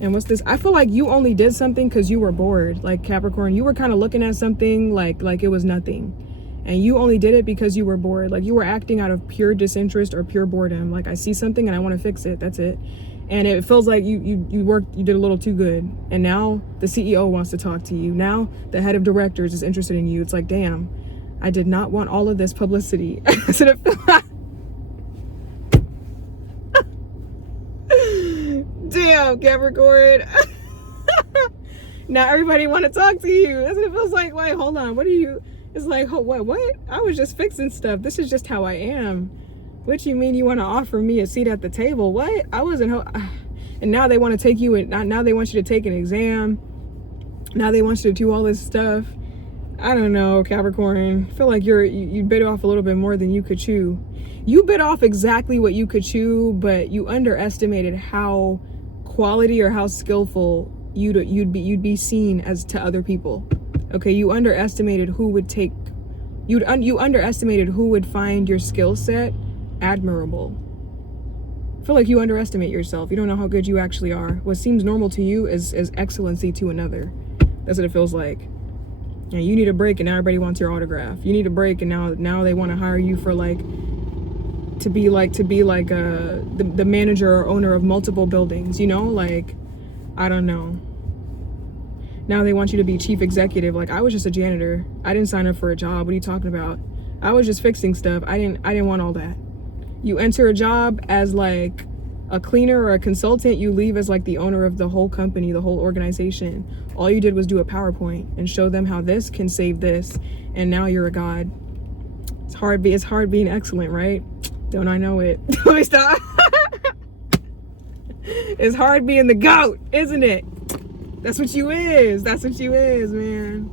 And what's this? I feel like you only did something because you were bored. Like Capricorn, you were kind of looking at something like it was nothing. And you only did it because you were bored. Like you were acting out of pure disinterest or pure boredom. Like I see something and I want to fix it. That's it. And it feels like you did a little too good. And now the CEO wants to talk to you. Now the head of directors is interested in you. It's like, damn, I did not want all of this publicity. So it feels like, damn, Capricorn. Now everybody want to talk to you. That's what it feels like. Wait, hold on. What are you? It's like, oh, what? I was just fixing stuff. This is just how I am. What you mean you want to offer me a seat at the table? What? I wasn't. And now they want to take you in. Now they want you to take an exam. Now they want you to do all this stuff. I don't know, Capricorn. I feel like you bit off a little bit more than you could chew. You bit off exactly what you could chew, but you underestimated how quality or how skillful you'd be seen as to other people. Okay, you underestimated who would take. You underestimated who would find your skill set admirable. I feel like you underestimate yourself. You don't know how good you actually are. What seems normal to you is excellency to another. That's what it feels like. Yeah, you need a break and now everybody wants your autograph. You need a break and now they want to hire you for like to be like the manager or owner of multiple buildings, you know? Like, I don't know. Now they want you to be chief executive. Like, I was just a janitor. I didn't sign up for a job. What are you talking about? I was just fixing stuff. I didn't want all that. You enter a job as like a cleaner or a consultant, you leave as like the owner of the whole company, the whole organization. All you did was do a PowerPoint and show them how this can save this, and now you're a god. It's hard being excellent, right? Don't I know it? Let me stop. It's hard being the GOAT, isn't it? That's what you is. That's what you is, man.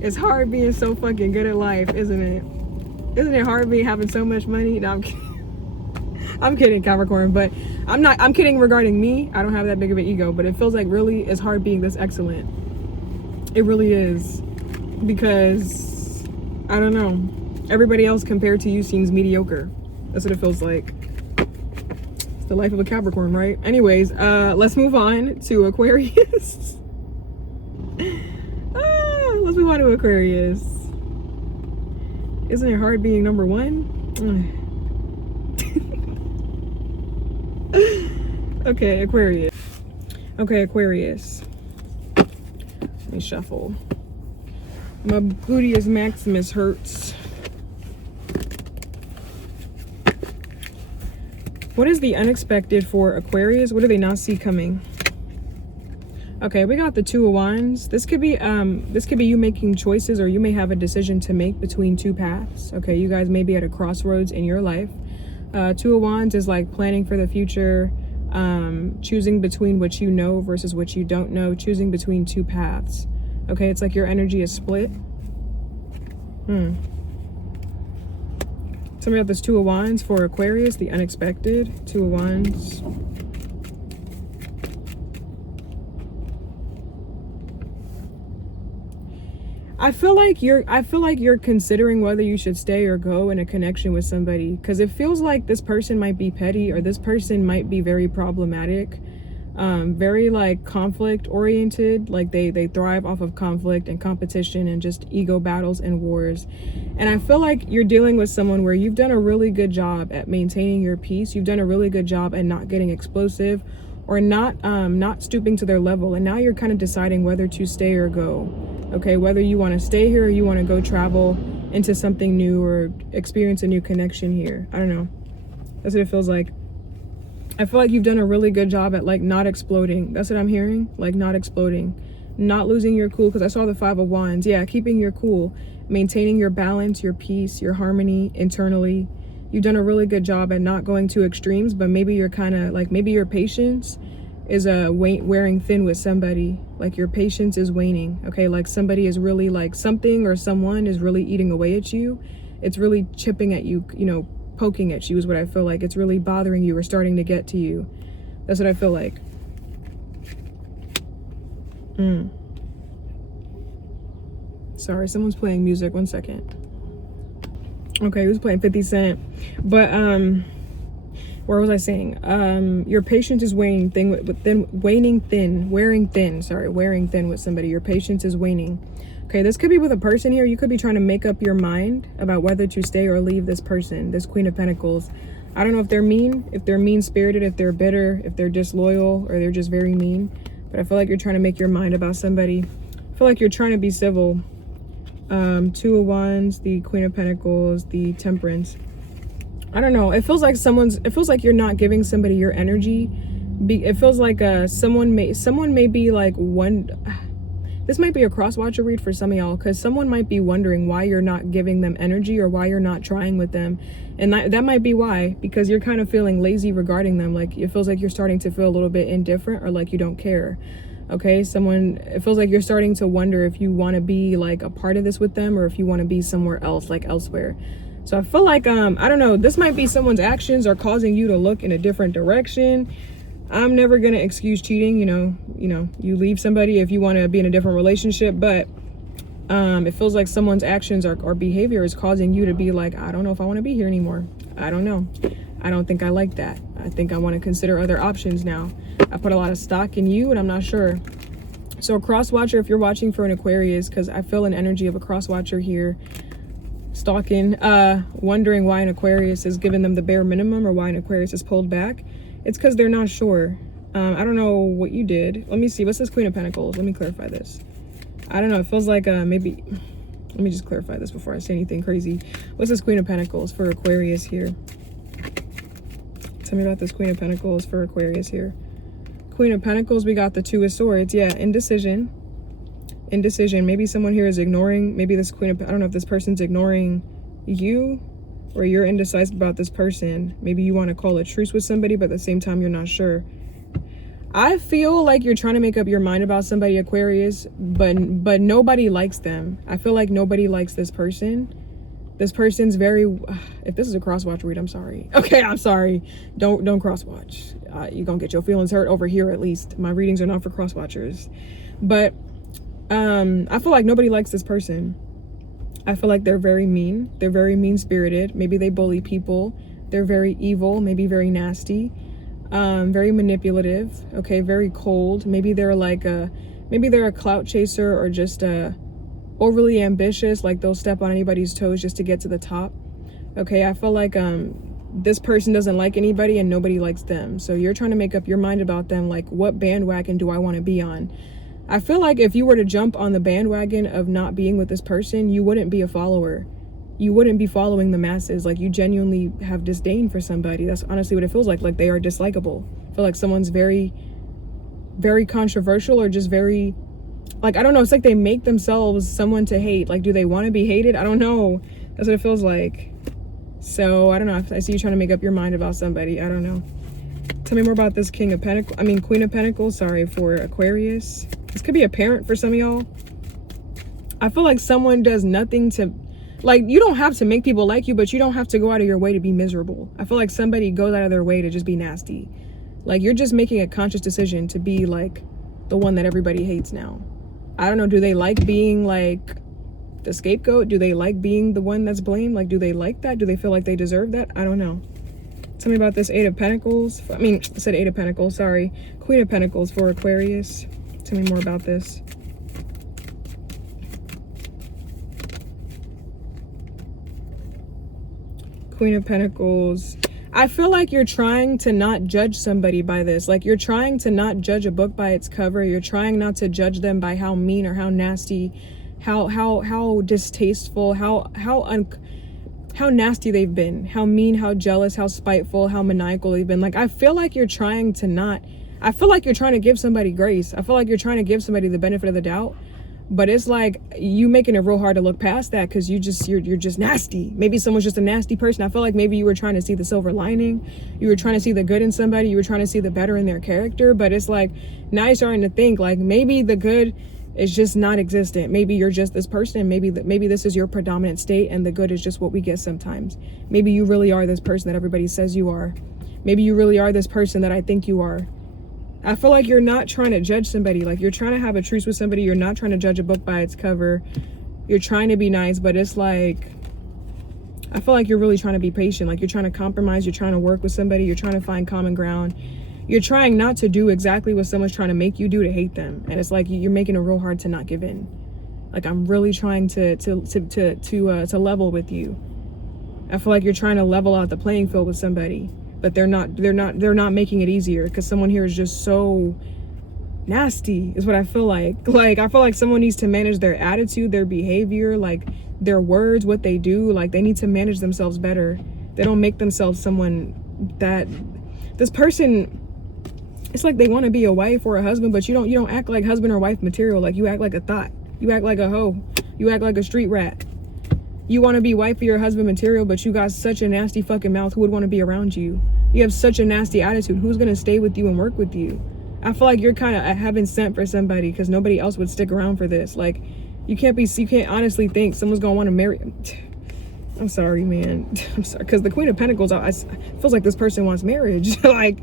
It's hard being so fucking good at life, isn't it? Isn't it hard being having so much money? No, I'm kidding. I'm kidding, Capricorn, but I'm kidding regarding me. I don't have that big of an ego, but it feels like really it's hard being this excellent. It really is. Because, I don't know. Everybody else compared to you seems mediocre. That's what it feels like. It's the life of a Capricorn, right? Anyways, let's move on to Aquarius. Let's move on to Aquarius. Isn't it hard being number one? Okay, Aquarius. Okay, Aquarius. Let me shuffle. My gluteus maximus hurts. What is the unexpected for Aquarius? What do they not see coming? Okay, we got the Two of Wands. This could be you making choices, or you may have a decision to make between two paths. Okay, you guys may be at a crossroads in your life. Two of Wands is like planning for the future, choosing between what you know versus what you don't know, choosing between two paths. Okay, it's like your energy is split. Tell me about this Two of Wands for Aquarius, the unexpected. Two of Wands. I feel like you're considering whether you should stay or go in a connection with somebody, because it feels like this person might be petty, or this person might be very problematic, very like conflict oriented. Like they thrive off of conflict and competition and just ego battles and wars. And I feel like you're dealing with someone where you've done a really good job at maintaining your peace. You've done a really good job at not getting explosive, or not stooping to their level. And now you're kind of deciding whether to stay or go. Okay, whether you want to stay here or you want to go travel into something new or experience a new connection here. I don't know. That's what it feels like. I feel like you've done a really good job at like not exploding. That's what I'm hearing. Like not exploding, not losing your cool. Because I saw the Five of Wands. Yeah, keeping your cool, maintaining your balance, your peace, your harmony internally. You've done a really good job at not going to extremes, but maybe you're kind of like, maybe your patience is wearing thin with somebody. Like your patience is waning. Okay, like somebody is really like something or someone is really eating away at you. It's really chipping at you, you know, poking at you is what I feel like. It's really bothering you or starting to get to you. That's what I feel like. Sorry, someone's playing music. 1 second. Okay, he was playing 50 Cent. But where was I saying? Your patience is wearing thin with somebody. Your patience is waning. Okay, this could be with a person here. You could be trying to make up your mind about whether to stay or leave this person, this Queen of Pentacles. I don't know if they're mean-spirited, if they're bitter, if they're disloyal, or they're just very mean. But I feel like you're trying to make your mind about somebody. I feel like you're trying to be civil. Two of Wands, the Queen of Pentacles, the Temperance. I don't know. It feels like you're not giving somebody your energy. It feels like someone may be like This might be a cross-watcher read for some of y'all, because someone might be wondering why you're not giving them energy or why you're not trying with them. And that might be why, because you're kind of feeling lazy regarding them. Like, it feels like you're starting to feel a little bit indifferent, or like you don't care. Okay, it feels like you're starting to wonder if you want to be like a part of this with them, or if you want to be somewhere else, like elsewhere. So I feel like, I don't know, this might be someone's actions are causing you to look in a different direction. I'm never going to excuse cheating, you know, you leave somebody if you want to be in a different relationship, but it feels like someone's actions or behavior is causing you to be like, I don't know if I want to be here anymore. I don't know. I don't think I like that. I think I want to consider other options now. I put a lot of stock in you and I'm not sure. So a cross watcher, if you're watching for an Aquarius, because I feel an energy of a cross watcher here, stalking, wondering why an Aquarius is giving them the bare minimum or why an Aquarius is pulled back. It's because they're not sure. I don't know what you did. Let me see. What's this Queen of Pentacles? Let me clarify this. I don't know. It feels like maybe... Let me just clarify this before I say anything crazy. What's this Queen of Pentacles for Aquarius here? Tell me about this Queen of Pentacles for Aquarius here. Queen of Pentacles, we got the Two of Swords. Yeah, indecision. Indecision. Maybe someone here is ignoring... Maybe this Queen of... I don't know if this person's ignoring you, or you're indecisive about this person. Maybe you want to call a truce with somebody, but at the same time, you're not sure. I feel like you're trying to make up your mind about somebody, Aquarius, but nobody likes them. I feel like nobody likes this person. This person's very... If this is a cross-watch read, I'm sorry. Okay, I'm sorry. Don't cross-watch. You're going to get your feelings hurt over here, at least. My readings are not for cross-watchers. But I feel like nobody likes this person. I feel like they're very mean. They're very mean-spirited. Maybe they bully people. They're very evil, maybe very nasty, very manipulative, okay, very cold. Maybe they're like maybe they're a clout chaser, or just overly ambitious, like they'll step on anybody's toes just to get to the top. Okay, I feel like this person doesn't like anybody and nobody likes them. So you're trying to make up your mind about them, like, what bandwagon do I want to be on? I feel like if you were to jump on the bandwagon of not being with this person, you wouldn't be a follower. You wouldn't be following the masses. Like, you genuinely have disdain for somebody. That's honestly what it feels like they are dislikable. I feel like someone's very, very controversial, or just very, like, I don't know. It's like they make themselves someone to hate. Like, do they want to be hated? I don't know. That's what it feels like. So, I don't know. I see you trying to make up your mind about somebody. I don't know. Tell me more about this Queen of Pentacles, sorry, for Aquarius. This could be a parent for some of y'all. I feel like someone does nothing to, like, you don't have to make people like you, but you don't have to go out of your way to be miserable. I feel like somebody goes out of their way to just be nasty. Like, you're just making a conscious decision to be like the one that everybody hates now. I don't know. Do they like being like the scapegoat? Do they like being the one that's blamed? Like, do they like that? Do they feel like they deserve that? I don't know. Tell me about this Eight of Pentacles. I said Eight of Pentacles, sorry. Queen of Pentacles for Aquarius. Tell me more about this. Queen of Pentacles. I feel like you're trying to not judge somebody by this. Like, you're trying to not judge a book by its cover. You're trying not to judge them by how mean or how nasty, how distasteful, how nasty they've been, how mean, how jealous, how spiteful, how maniacal they've been. Like, I feel like you're trying to not, I feel like you're trying to give somebody grace. I feel like you're trying to give somebody the benefit of the doubt, but it's like you making it real hard to look past that, because you're just nasty. Maybe someone's just a nasty person. I feel like maybe you were trying to see the silver lining. You were trying to see the good in somebody. You were trying to see the better in their character, but it's like now you're starting to think like maybe the good is just not existent. Maybe you're just this person. Maybe this is your predominant state, and the good is just what we get sometimes. Maybe you really are this person that everybody says you are. Maybe you really are this person that I think you are. I feel like you're not trying to judge somebody. Like, you're trying to have a truce with somebody. You're not trying to judge a book by its cover. You're trying to be nice, but it's like, I feel like you're really trying to be patient. Like, you're trying to compromise. You're trying to work with somebody. You're trying to find common ground. You're trying not to do exactly what someone's trying to make you do to hate them. And it's like you're making it real hard to not give in. Like, I'm really trying to level with you. I feel like you're trying to level out the playing field with somebody, but they're not making it easier, because someone here is just so nasty is what I feel like. Like, I feel like someone needs to manage their attitude, their behavior, like their words, what they do. Like, they need to manage themselves better. They don't make themselves someone that this person, It's like they want to be a wife or a husband, but you don't act like husband or wife material. Like, you act like a thought. You act like a hoe. You act like a street rat. You want to be wifey or husband material, but you got such a nasty fucking mouth. Who would want to be around you? You have such a nasty attitude. Who's going to stay with you and work with you? I feel like you're kind of having sent for somebody because nobody else would stick around for this. Like, you can't honestly think someone's going to want to marry. I'm sorry, man. I'm sorry. Because the Queen of Pentacles, feels like this person wants marriage. Like,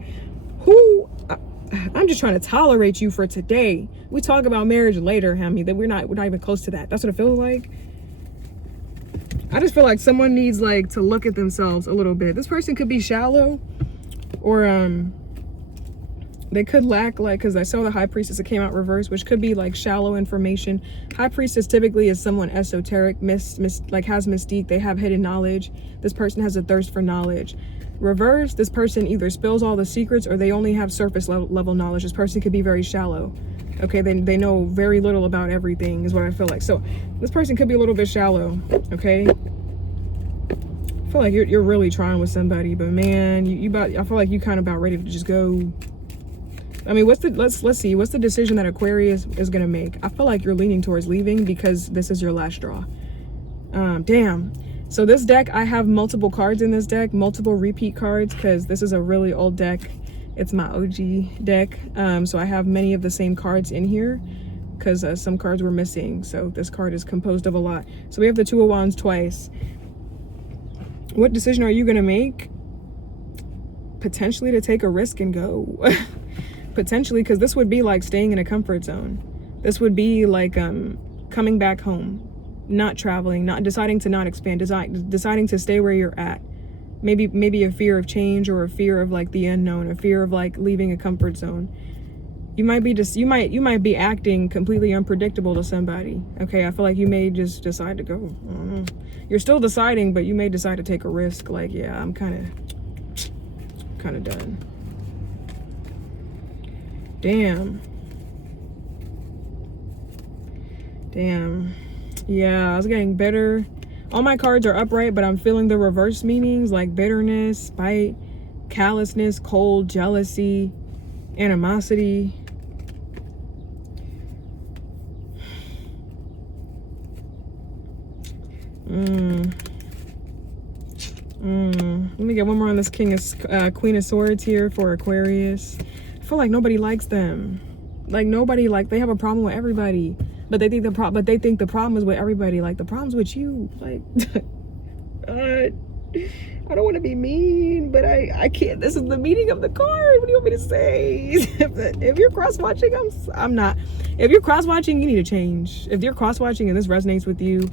who? I'm just trying to tolerate you for today. We talk about marriage later, Hammy. That we're not even close to that. That's what it feels like. I just feel like someone needs like to look at themselves a little bit. This person could be shallow, or they could lack, like, because I saw the High Priestess, it came out reversed, which could be like shallow information. High Priestess typically is someone esoteric, like has mystique. They have hidden knowledge. This person has a thirst for knowledge. Reverse, this person either spills all the secrets or they only have surface level knowledge. This person could be very shallow. Okay, they know very little about everything is what I feel like. So this person could be a little bit shallow. Okay, I feel like you're really trying with somebody, but man, I feel like you kind of about ready to just go. I mean, let's see, what's the decision that Aquarius is gonna make? I feel like you're leaning towards leaving because this is your last straw. Damn. So this deck, I have multiple cards in this deck, multiple repeat cards, because this is a really old deck. It's my OG deck. So I have many of the same cards in here because some cards were missing. So this card is composed of a lot. So we have the Two of Wands twice. What decision are you gonna make? Potentially to take a risk and go. Potentially, because this would be like staying in a comfort zone. This would be like coming back home, not traveling, not deciding to not expand, deciding to stay where you're at. Maybe a fear of change, or a fear of like the unknown, a fear of like leaving a comfort zone. You might be acting completely unpredictable to somebody. Okay, I feel like you may just decide to go. I don't know. You're still deciding, but you may decide to take a risk. Like, yeah, I'm kind of done. Damn. Yeah, I was getting better. All my cards are upright, but I'm feeling the reverse meanings, like bitterness, spite, callousness, cold, jealousy, animosity. Let me get one more on this Queen of Swords here for Aquarius. I feel like nobody likes them. Like, they have a problem with everybody, but they think the problem is with everybody. Like, the problem's with you. Like, I don't want to be mean, but I can't. This is the meaning of the card. What do you want me to say? If you're cross-watching, I'm not. If you're cross-watching, you need to change. If you're cross-watching and this resonates with you,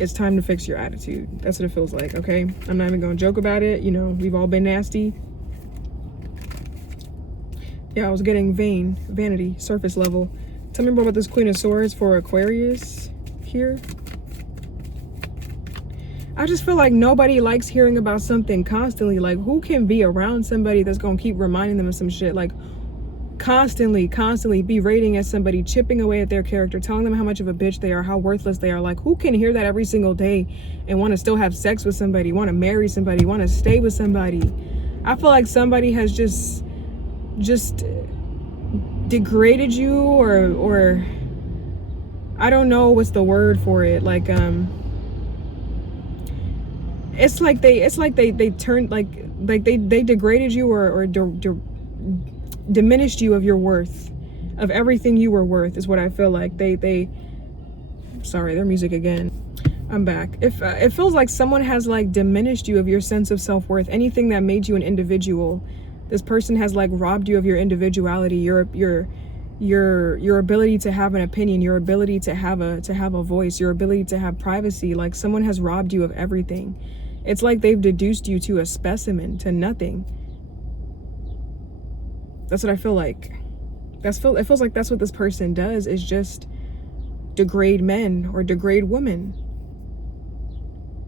it's time to fix your attitude. That's what it feels like, okay? I'm not even gonna joke about it. You know, we've all been nasty. Yeah, I was getting vanity, surface level. Tell me more about this Queen of Swords for Aquarius here. I just feel like nobody likes hearing about something constantly. Like, who can be around somebody that's gonna keep reminding them of some shit? Like, constantly berating at somebody, chipping away at their character, telling them how much of a bitch they are, how worthless they are. Like, who can hear that every single day and want to still have sex with somebody, want to marry somebody, want to stay with somebody? I feel like somebody has just degraded you, or I don't know what's the word for it. Like, it's like they turned, like they degraded you, or diminished you of your worth, of everything you were worth, is what I feel like. Sorry, their music again. I'm back. It feels like someone has like diminished you of your sense of self-worth, anything that made you an individual. This person has like robbed you of your individuality, your ability to have an opinion, your ability to have a voice, your ability to have privacy. Like, someone has robbed you of everything. It's like they've deduced you to a specimen, to nothing. That's what I feel like. It feels like that's what this person does, is just degrade men or degrade women,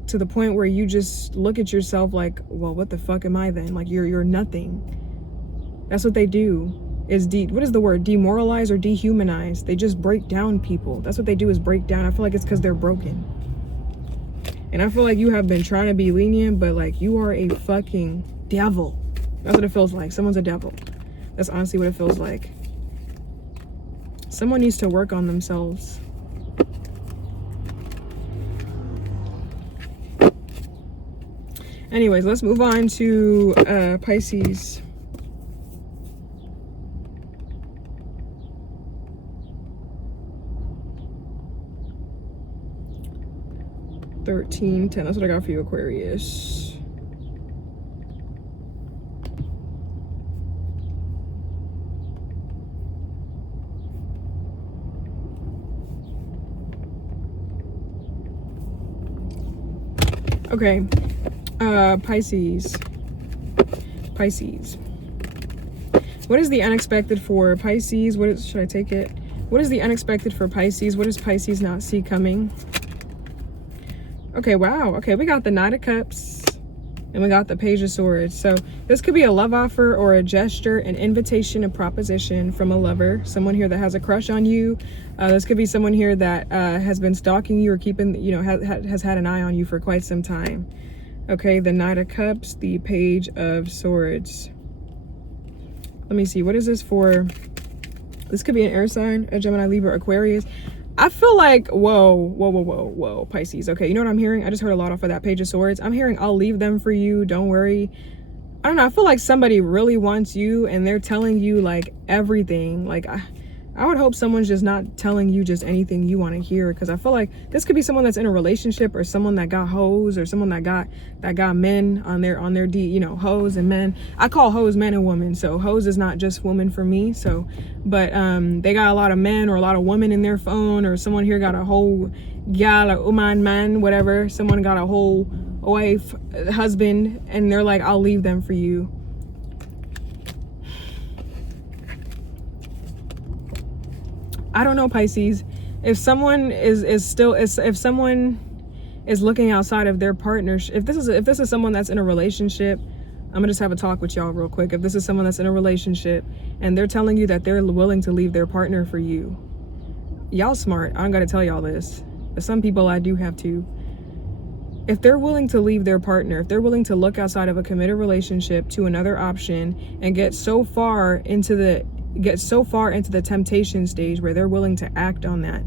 to the point where you just look at yourself like, well, what the fuck am I then? Like, you're nothing. That's what they do. What is the word? Demoralize or dehumanize. They just break down people. That's what they do, is break down. I feel like it's because they're broken. And I feel like you have been trying to be lenient, but like, you are a fucking devil. That's what it feels like. Someone's a devil. That's honestly what it feels like. Someone needs to work on themselves. Anyways, let's move on to Pisces. $13.10. That's what I got for you, Aquarius. Okay. Pisces. What is the unexpected for Pisces? Should I take it? What is the unexpected for Pisces? What does Pisces not see coming? Okay, wow. Okay, we got the Knight of Cups and we got the Page of Swords. So this could be a love offer or a gesture, an invitation, a proposition from a lover, someone here that has a crush on you. This could be someone here that has been stalking you or keeping, you know, has had an eye on you for quite some time. Okay, the Knight of Cups, the Page of Swords. Let me see, what is this for? This could be an air sign, a Gemini, Libra, Aquarius. I feel like, whoa, Pisces. Okay, you know what I'm hearing? I just heard a lot off of that Page of Swords. I'm hearing, I'll leave them for you, don't worry. I don't know, I feel like somebody really wants you and they're telling you like everything. Like, I would hope someone's just not telling you just anything you want to hear, because I feel like this could be someone that's in a relationship or someone that got hoes or someone that got men on their D, you know, hoes and men. I call hoes men and women, so hoes is not just woman for me. So, but they got a lot of men or a lot of women in their phone, or someone here got a whole gal or woman, man, whatever. Someone got a whole wife, husband, and they're like, I'll leave them for you. I don't know, Pisces. If someone if someone is looking outside of their partnership, if this is someone that's in a relationship, I'm gonna just have a talk with y'all real quick. If this is someone that's in a relationship and they're telling you that they're willing to leave their partner for you, y'all smart. I don't gotta tell y'all this, but some people I do have to. If they're willing to leave their partner, if they're willing to look outside of a committed relationship to another option and get so far into the temptation stage where they're willing to act on that,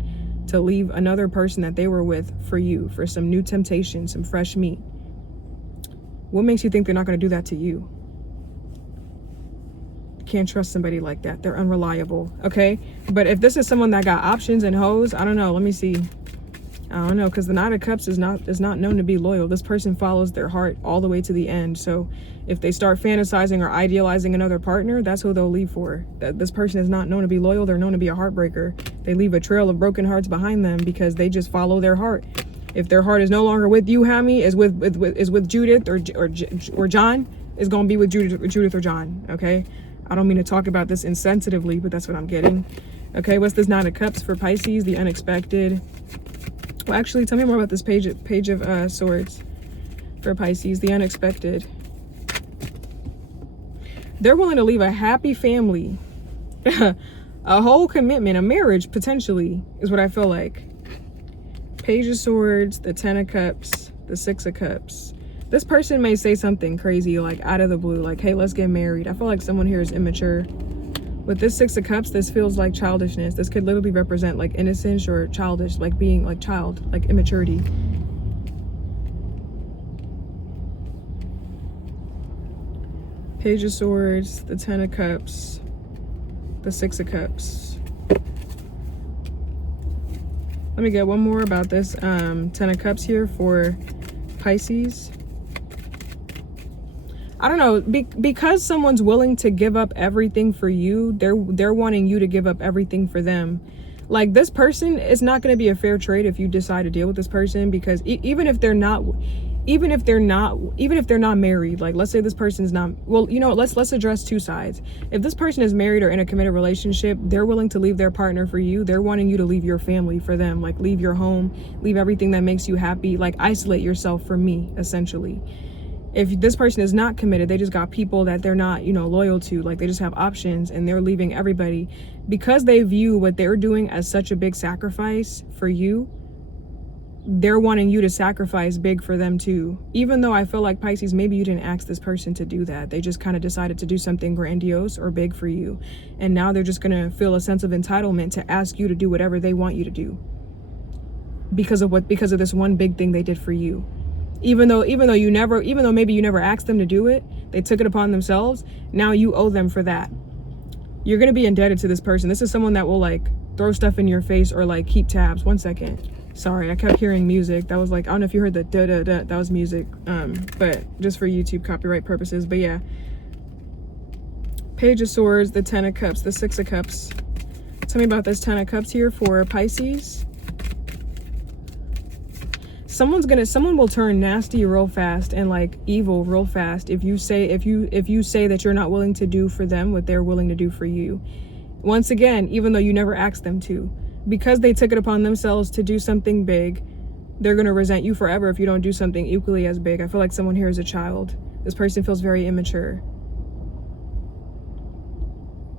to leave another person that they were with for you, for some new temptation, some fresh meat. What makes you think they're not going to do that to you? Can't trust somebody like that. They're unreliable. Okay, but if this is someone that got options and hoes, I don't know. Let me see. I don't know, because the Knight of Cups is not known to be loyal. This person follows their heart all the way to the end. So if they start fantasizing or idealizing another partner, that's who they'll leave for. This person is not known to be loyal. They're known to be a heartbreaker. They leave a trail of broken hearts behind them because they just follow their heart. If their heart is no longer with you, Hammy, is with Judith or John, is gonna be with Judith or John. Okay, I don't mean to talk about this insensitively, but that's what I'm getting. Okay, what's this Knight of Cups for Pisces? The unexpected. Well, actually, tell me more about this Page of Swords for Pisces, the unexpected. They're willing to leave a happy family, a whole commitment, a marriage, potentially, is what I feel like. Page of Swords, the 10 of Cups, the 6 of Cups. This person may say something crazy, like out of the blue, like, hey, let's get married. I feel like someone here is immature. With this 6 of Cups, this feels like childishness. This could literally represent like innocence or childish, like being like child, like immaturity. Page of Swords, the 10 of Cups, the 6 of Cups. Let me get one more about this 10 of Cups here for Pisces. I don't know, because someone's willing to give up everything for you, they're wanting you to give up everything for them. Like, this person is not going to be a fair trade if you decide to deal with this person, because even if they're not married, like, let's say this person's not, well, you know, let's address two sides. If this person is married or in a committed relationship, they're willing to leave their partner for you. They're wanting you to leave your family for them, like leave your home, leave everything that makes you happy, like isolate yourself from me, essentially. If this person is not committed, they just got people that they're not, you know, loyal to, like they just have options and they're leaving everybody because they view what they're doing as such a big sacrifice for you. they're wanting you to sacrifice big for them too. Even though I feel like, Pisces, maybe you didn't ask this person to do that. They just kind of decided to do something grandiose or big for you. And now they're just going to feel a sense of entitlement to ask you to do whatever they want you to do. Because of this one big thing they did for you. Even though maybe you never asked them to do it, they took it upon themselves. Now you owe them for that. You're going to be indebted to this person. This is someone that will like throw stuff in your face or like keep tabs. 1 second. Sorry, I kept hearing music. That was like, I don't know if you heard the da-da-da. That was music. But just for YouTube copyright purposes. But yeah. Page of Swords, the 10 of Cups, the 6 of Cups. Tell me about this 10 of Cups here for Pisces. Someone will turn nasty real fast and like evil real fast if you say that you're not willing to do for them what they're willing to do for you. Once again, even though you never asked them to. Because they took it upon themselves to do something big, they're going to resent you forever if you don't do something equally as big. I feel like someone here is a child. This person feels very immature.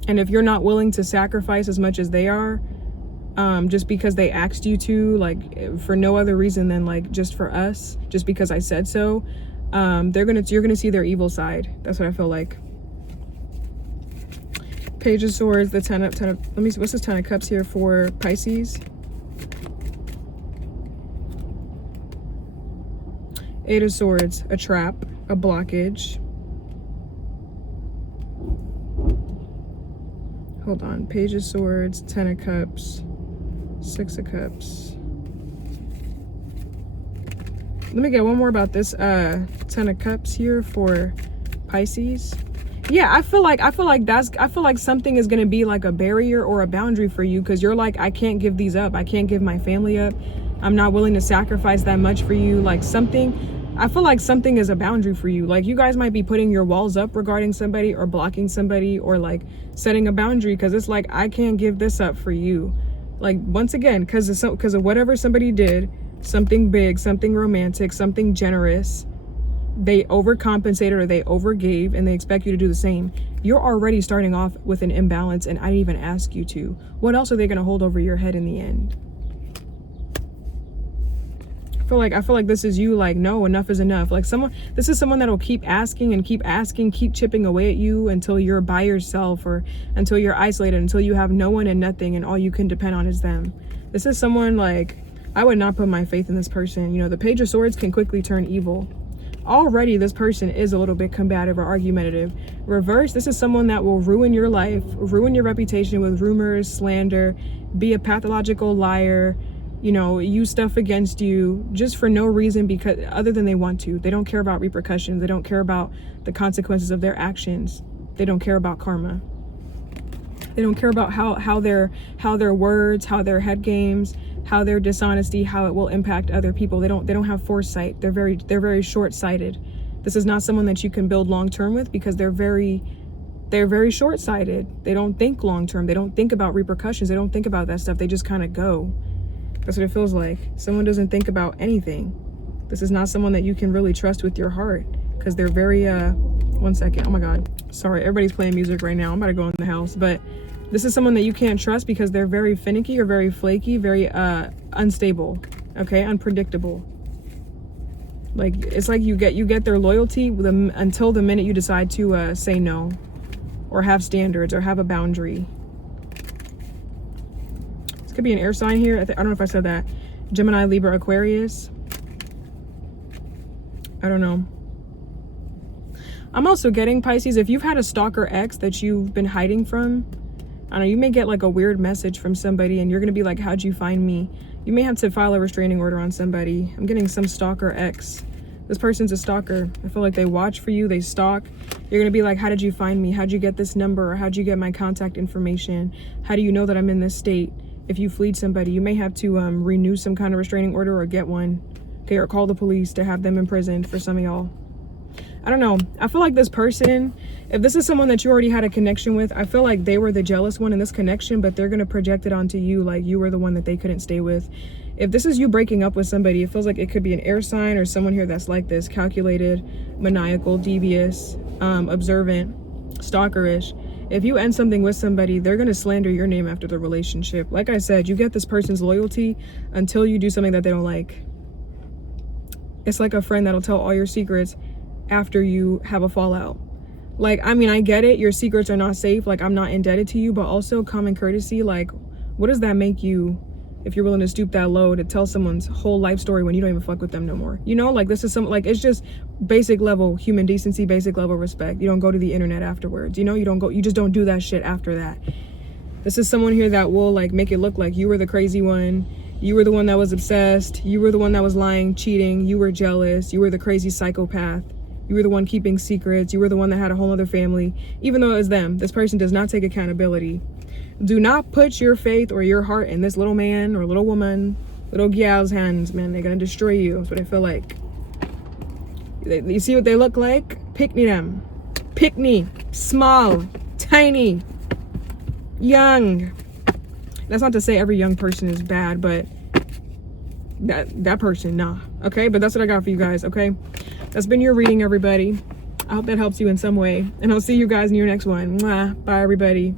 And if you're not willing to sacrifice as much as they are, just because they asked you to, like for no other reason than like just for us, just because I said so, you're gonna see their evil side. That's what I feel like. Page of Swords, the 10 of, let me see, what's this 10 of Cups here for Pisces? 8 of Swords, a trap, a blockage. Hold on, Page of Swords, 10 of Cups, 6 of Cups. Let me get one more about this 10 of Cups here for Pisces. Yeah, I feel like something is going to be like a barrier or a boundary for you, because you're like, I can't give these up. I can't give my family up. I'm not willing to sacrifice that much for you. Like I feel like something is a boundary for you. Like you guys might be putting your walls up regarding somebody or blocking somebody or like setting a boundary, because it's like, I can't give this up for you. Like once again, because of whatever somebody did, something big, something romantic, something generous, they overcompensated or they overgave, and they expect you to do the same. You're already starting off with an imbalance, and I didn't even ask you to. What else are they going to hold over your head in the end? I feel like this is you like, no, enough is enough. Like this is someone that'll keep asking and keep asking, keep chipping away at you until you're by yourself, or until you're isolated, until you have no one and nothing, and all you can depend on is them. This is someone like, I would not put my faith in this person. You know, the Page of Swords can quickly turn evil. Already this person is a little bit combative or argumentative. Reverse, this is someone that will ruin your life, ruin your reputation with rumors, slander, be a pathological liar, you know, use stuff against you just for no reason, because other than they want to. They don't care about repercussions. They don't care about the consequences of their actions. They don't care about karma. They don't care about how their words, how their head games, how their dishonesty, how it will impact other people. They don't have foresight. They're very short-sighted. This is not someone that you can build long-term with, because they're very short-sighted. They don't think long-term. They don't think about repercussions. They don't think about that stuff. They just kind of go. That's what it feels like. Someone doesn't think about anything. This is not someone that you can really trust with your heart, because they're very 1 second. Oh my God. Sorry, everybody's playing music right now. I'm about to go in the house, but this is someone that you can't trust because they're very finicky or very flaky, very unstable, okay, unpredictable. Like it's like you get their loyalty until the minute you decide to say no, or have standards, or have a boundary. This could be an air sign here. I don't know if I said that. Gemini, Libra, Aquarius. I don't know. I'm also getting, Pisces, if you've had a stalker ex that you've been hiding from, I don't know, you may get like a weird message from somebody and you're gonna be like, how'd you find me? You may have to file a restraining order on somebody. I'm getting some stalker ex. This person's a stalker. I feel like they watch for you, they stalk. You're gonna be like, how did you find me? How'd you get this number? Or how'd you get my contact information? How do you know that I'm in this state? If you fleed somebody, you may have to renew some kind of restraining order or get one. Okay, or call the police to have them imprisoned for some of y'all. I don't know. I feel like this person, if this is someone that you already had a connection with, I feel like they were the jealous one in this connection, but they're going to project it onto you like you were the one that they couldn't stay with. If this is you breaking up with somebody, it feels like it could be an air sign or someone here that's like this, calculated, maniacal, devious, observant, stalkerish. If you end something with somebody, they're going to slander your name after the relationship. Like I said, you get this person's loyalty until you do something that they don't like. It's like a friend that'll tell all your secrets after you have a fallout. Like, I mean, I get it, your secrets are not safe, like I'm not indebted to you, but also common courtesy, like what does that make you if you're willing to stoop that low to tell someone's whole life story when you don't even fuck with them no more? You know, like this is some, like, it's just basic level human decency, basic level respect. You don't go to the internet afterwards, you know, you just don't do that shit after that. This is someone here that will like make it look like you were the crazy one, you were the one that was obsessed, you were the one that was lying, cheating, you were jealous, you were the crazy psychopath, you were the one keeping secrets, you were the one that had a whole other family. Even though it's them, this person does not take accountability. Do not put your faith or your heart in this little man or little woman, little gal's hands, man. They're gonna destroy you. That's what I feel like. You see what they look like? Pick-me them. Pick-me. Small. Tiny. Young. That's not to say every young person is bad, but that person, nah. Okay, but that's what I got for you guys, okay? That's been your reading, everybody. I hope that helps you in some way. And I'll see you guys in your next one. Mwah. Bye, everybody.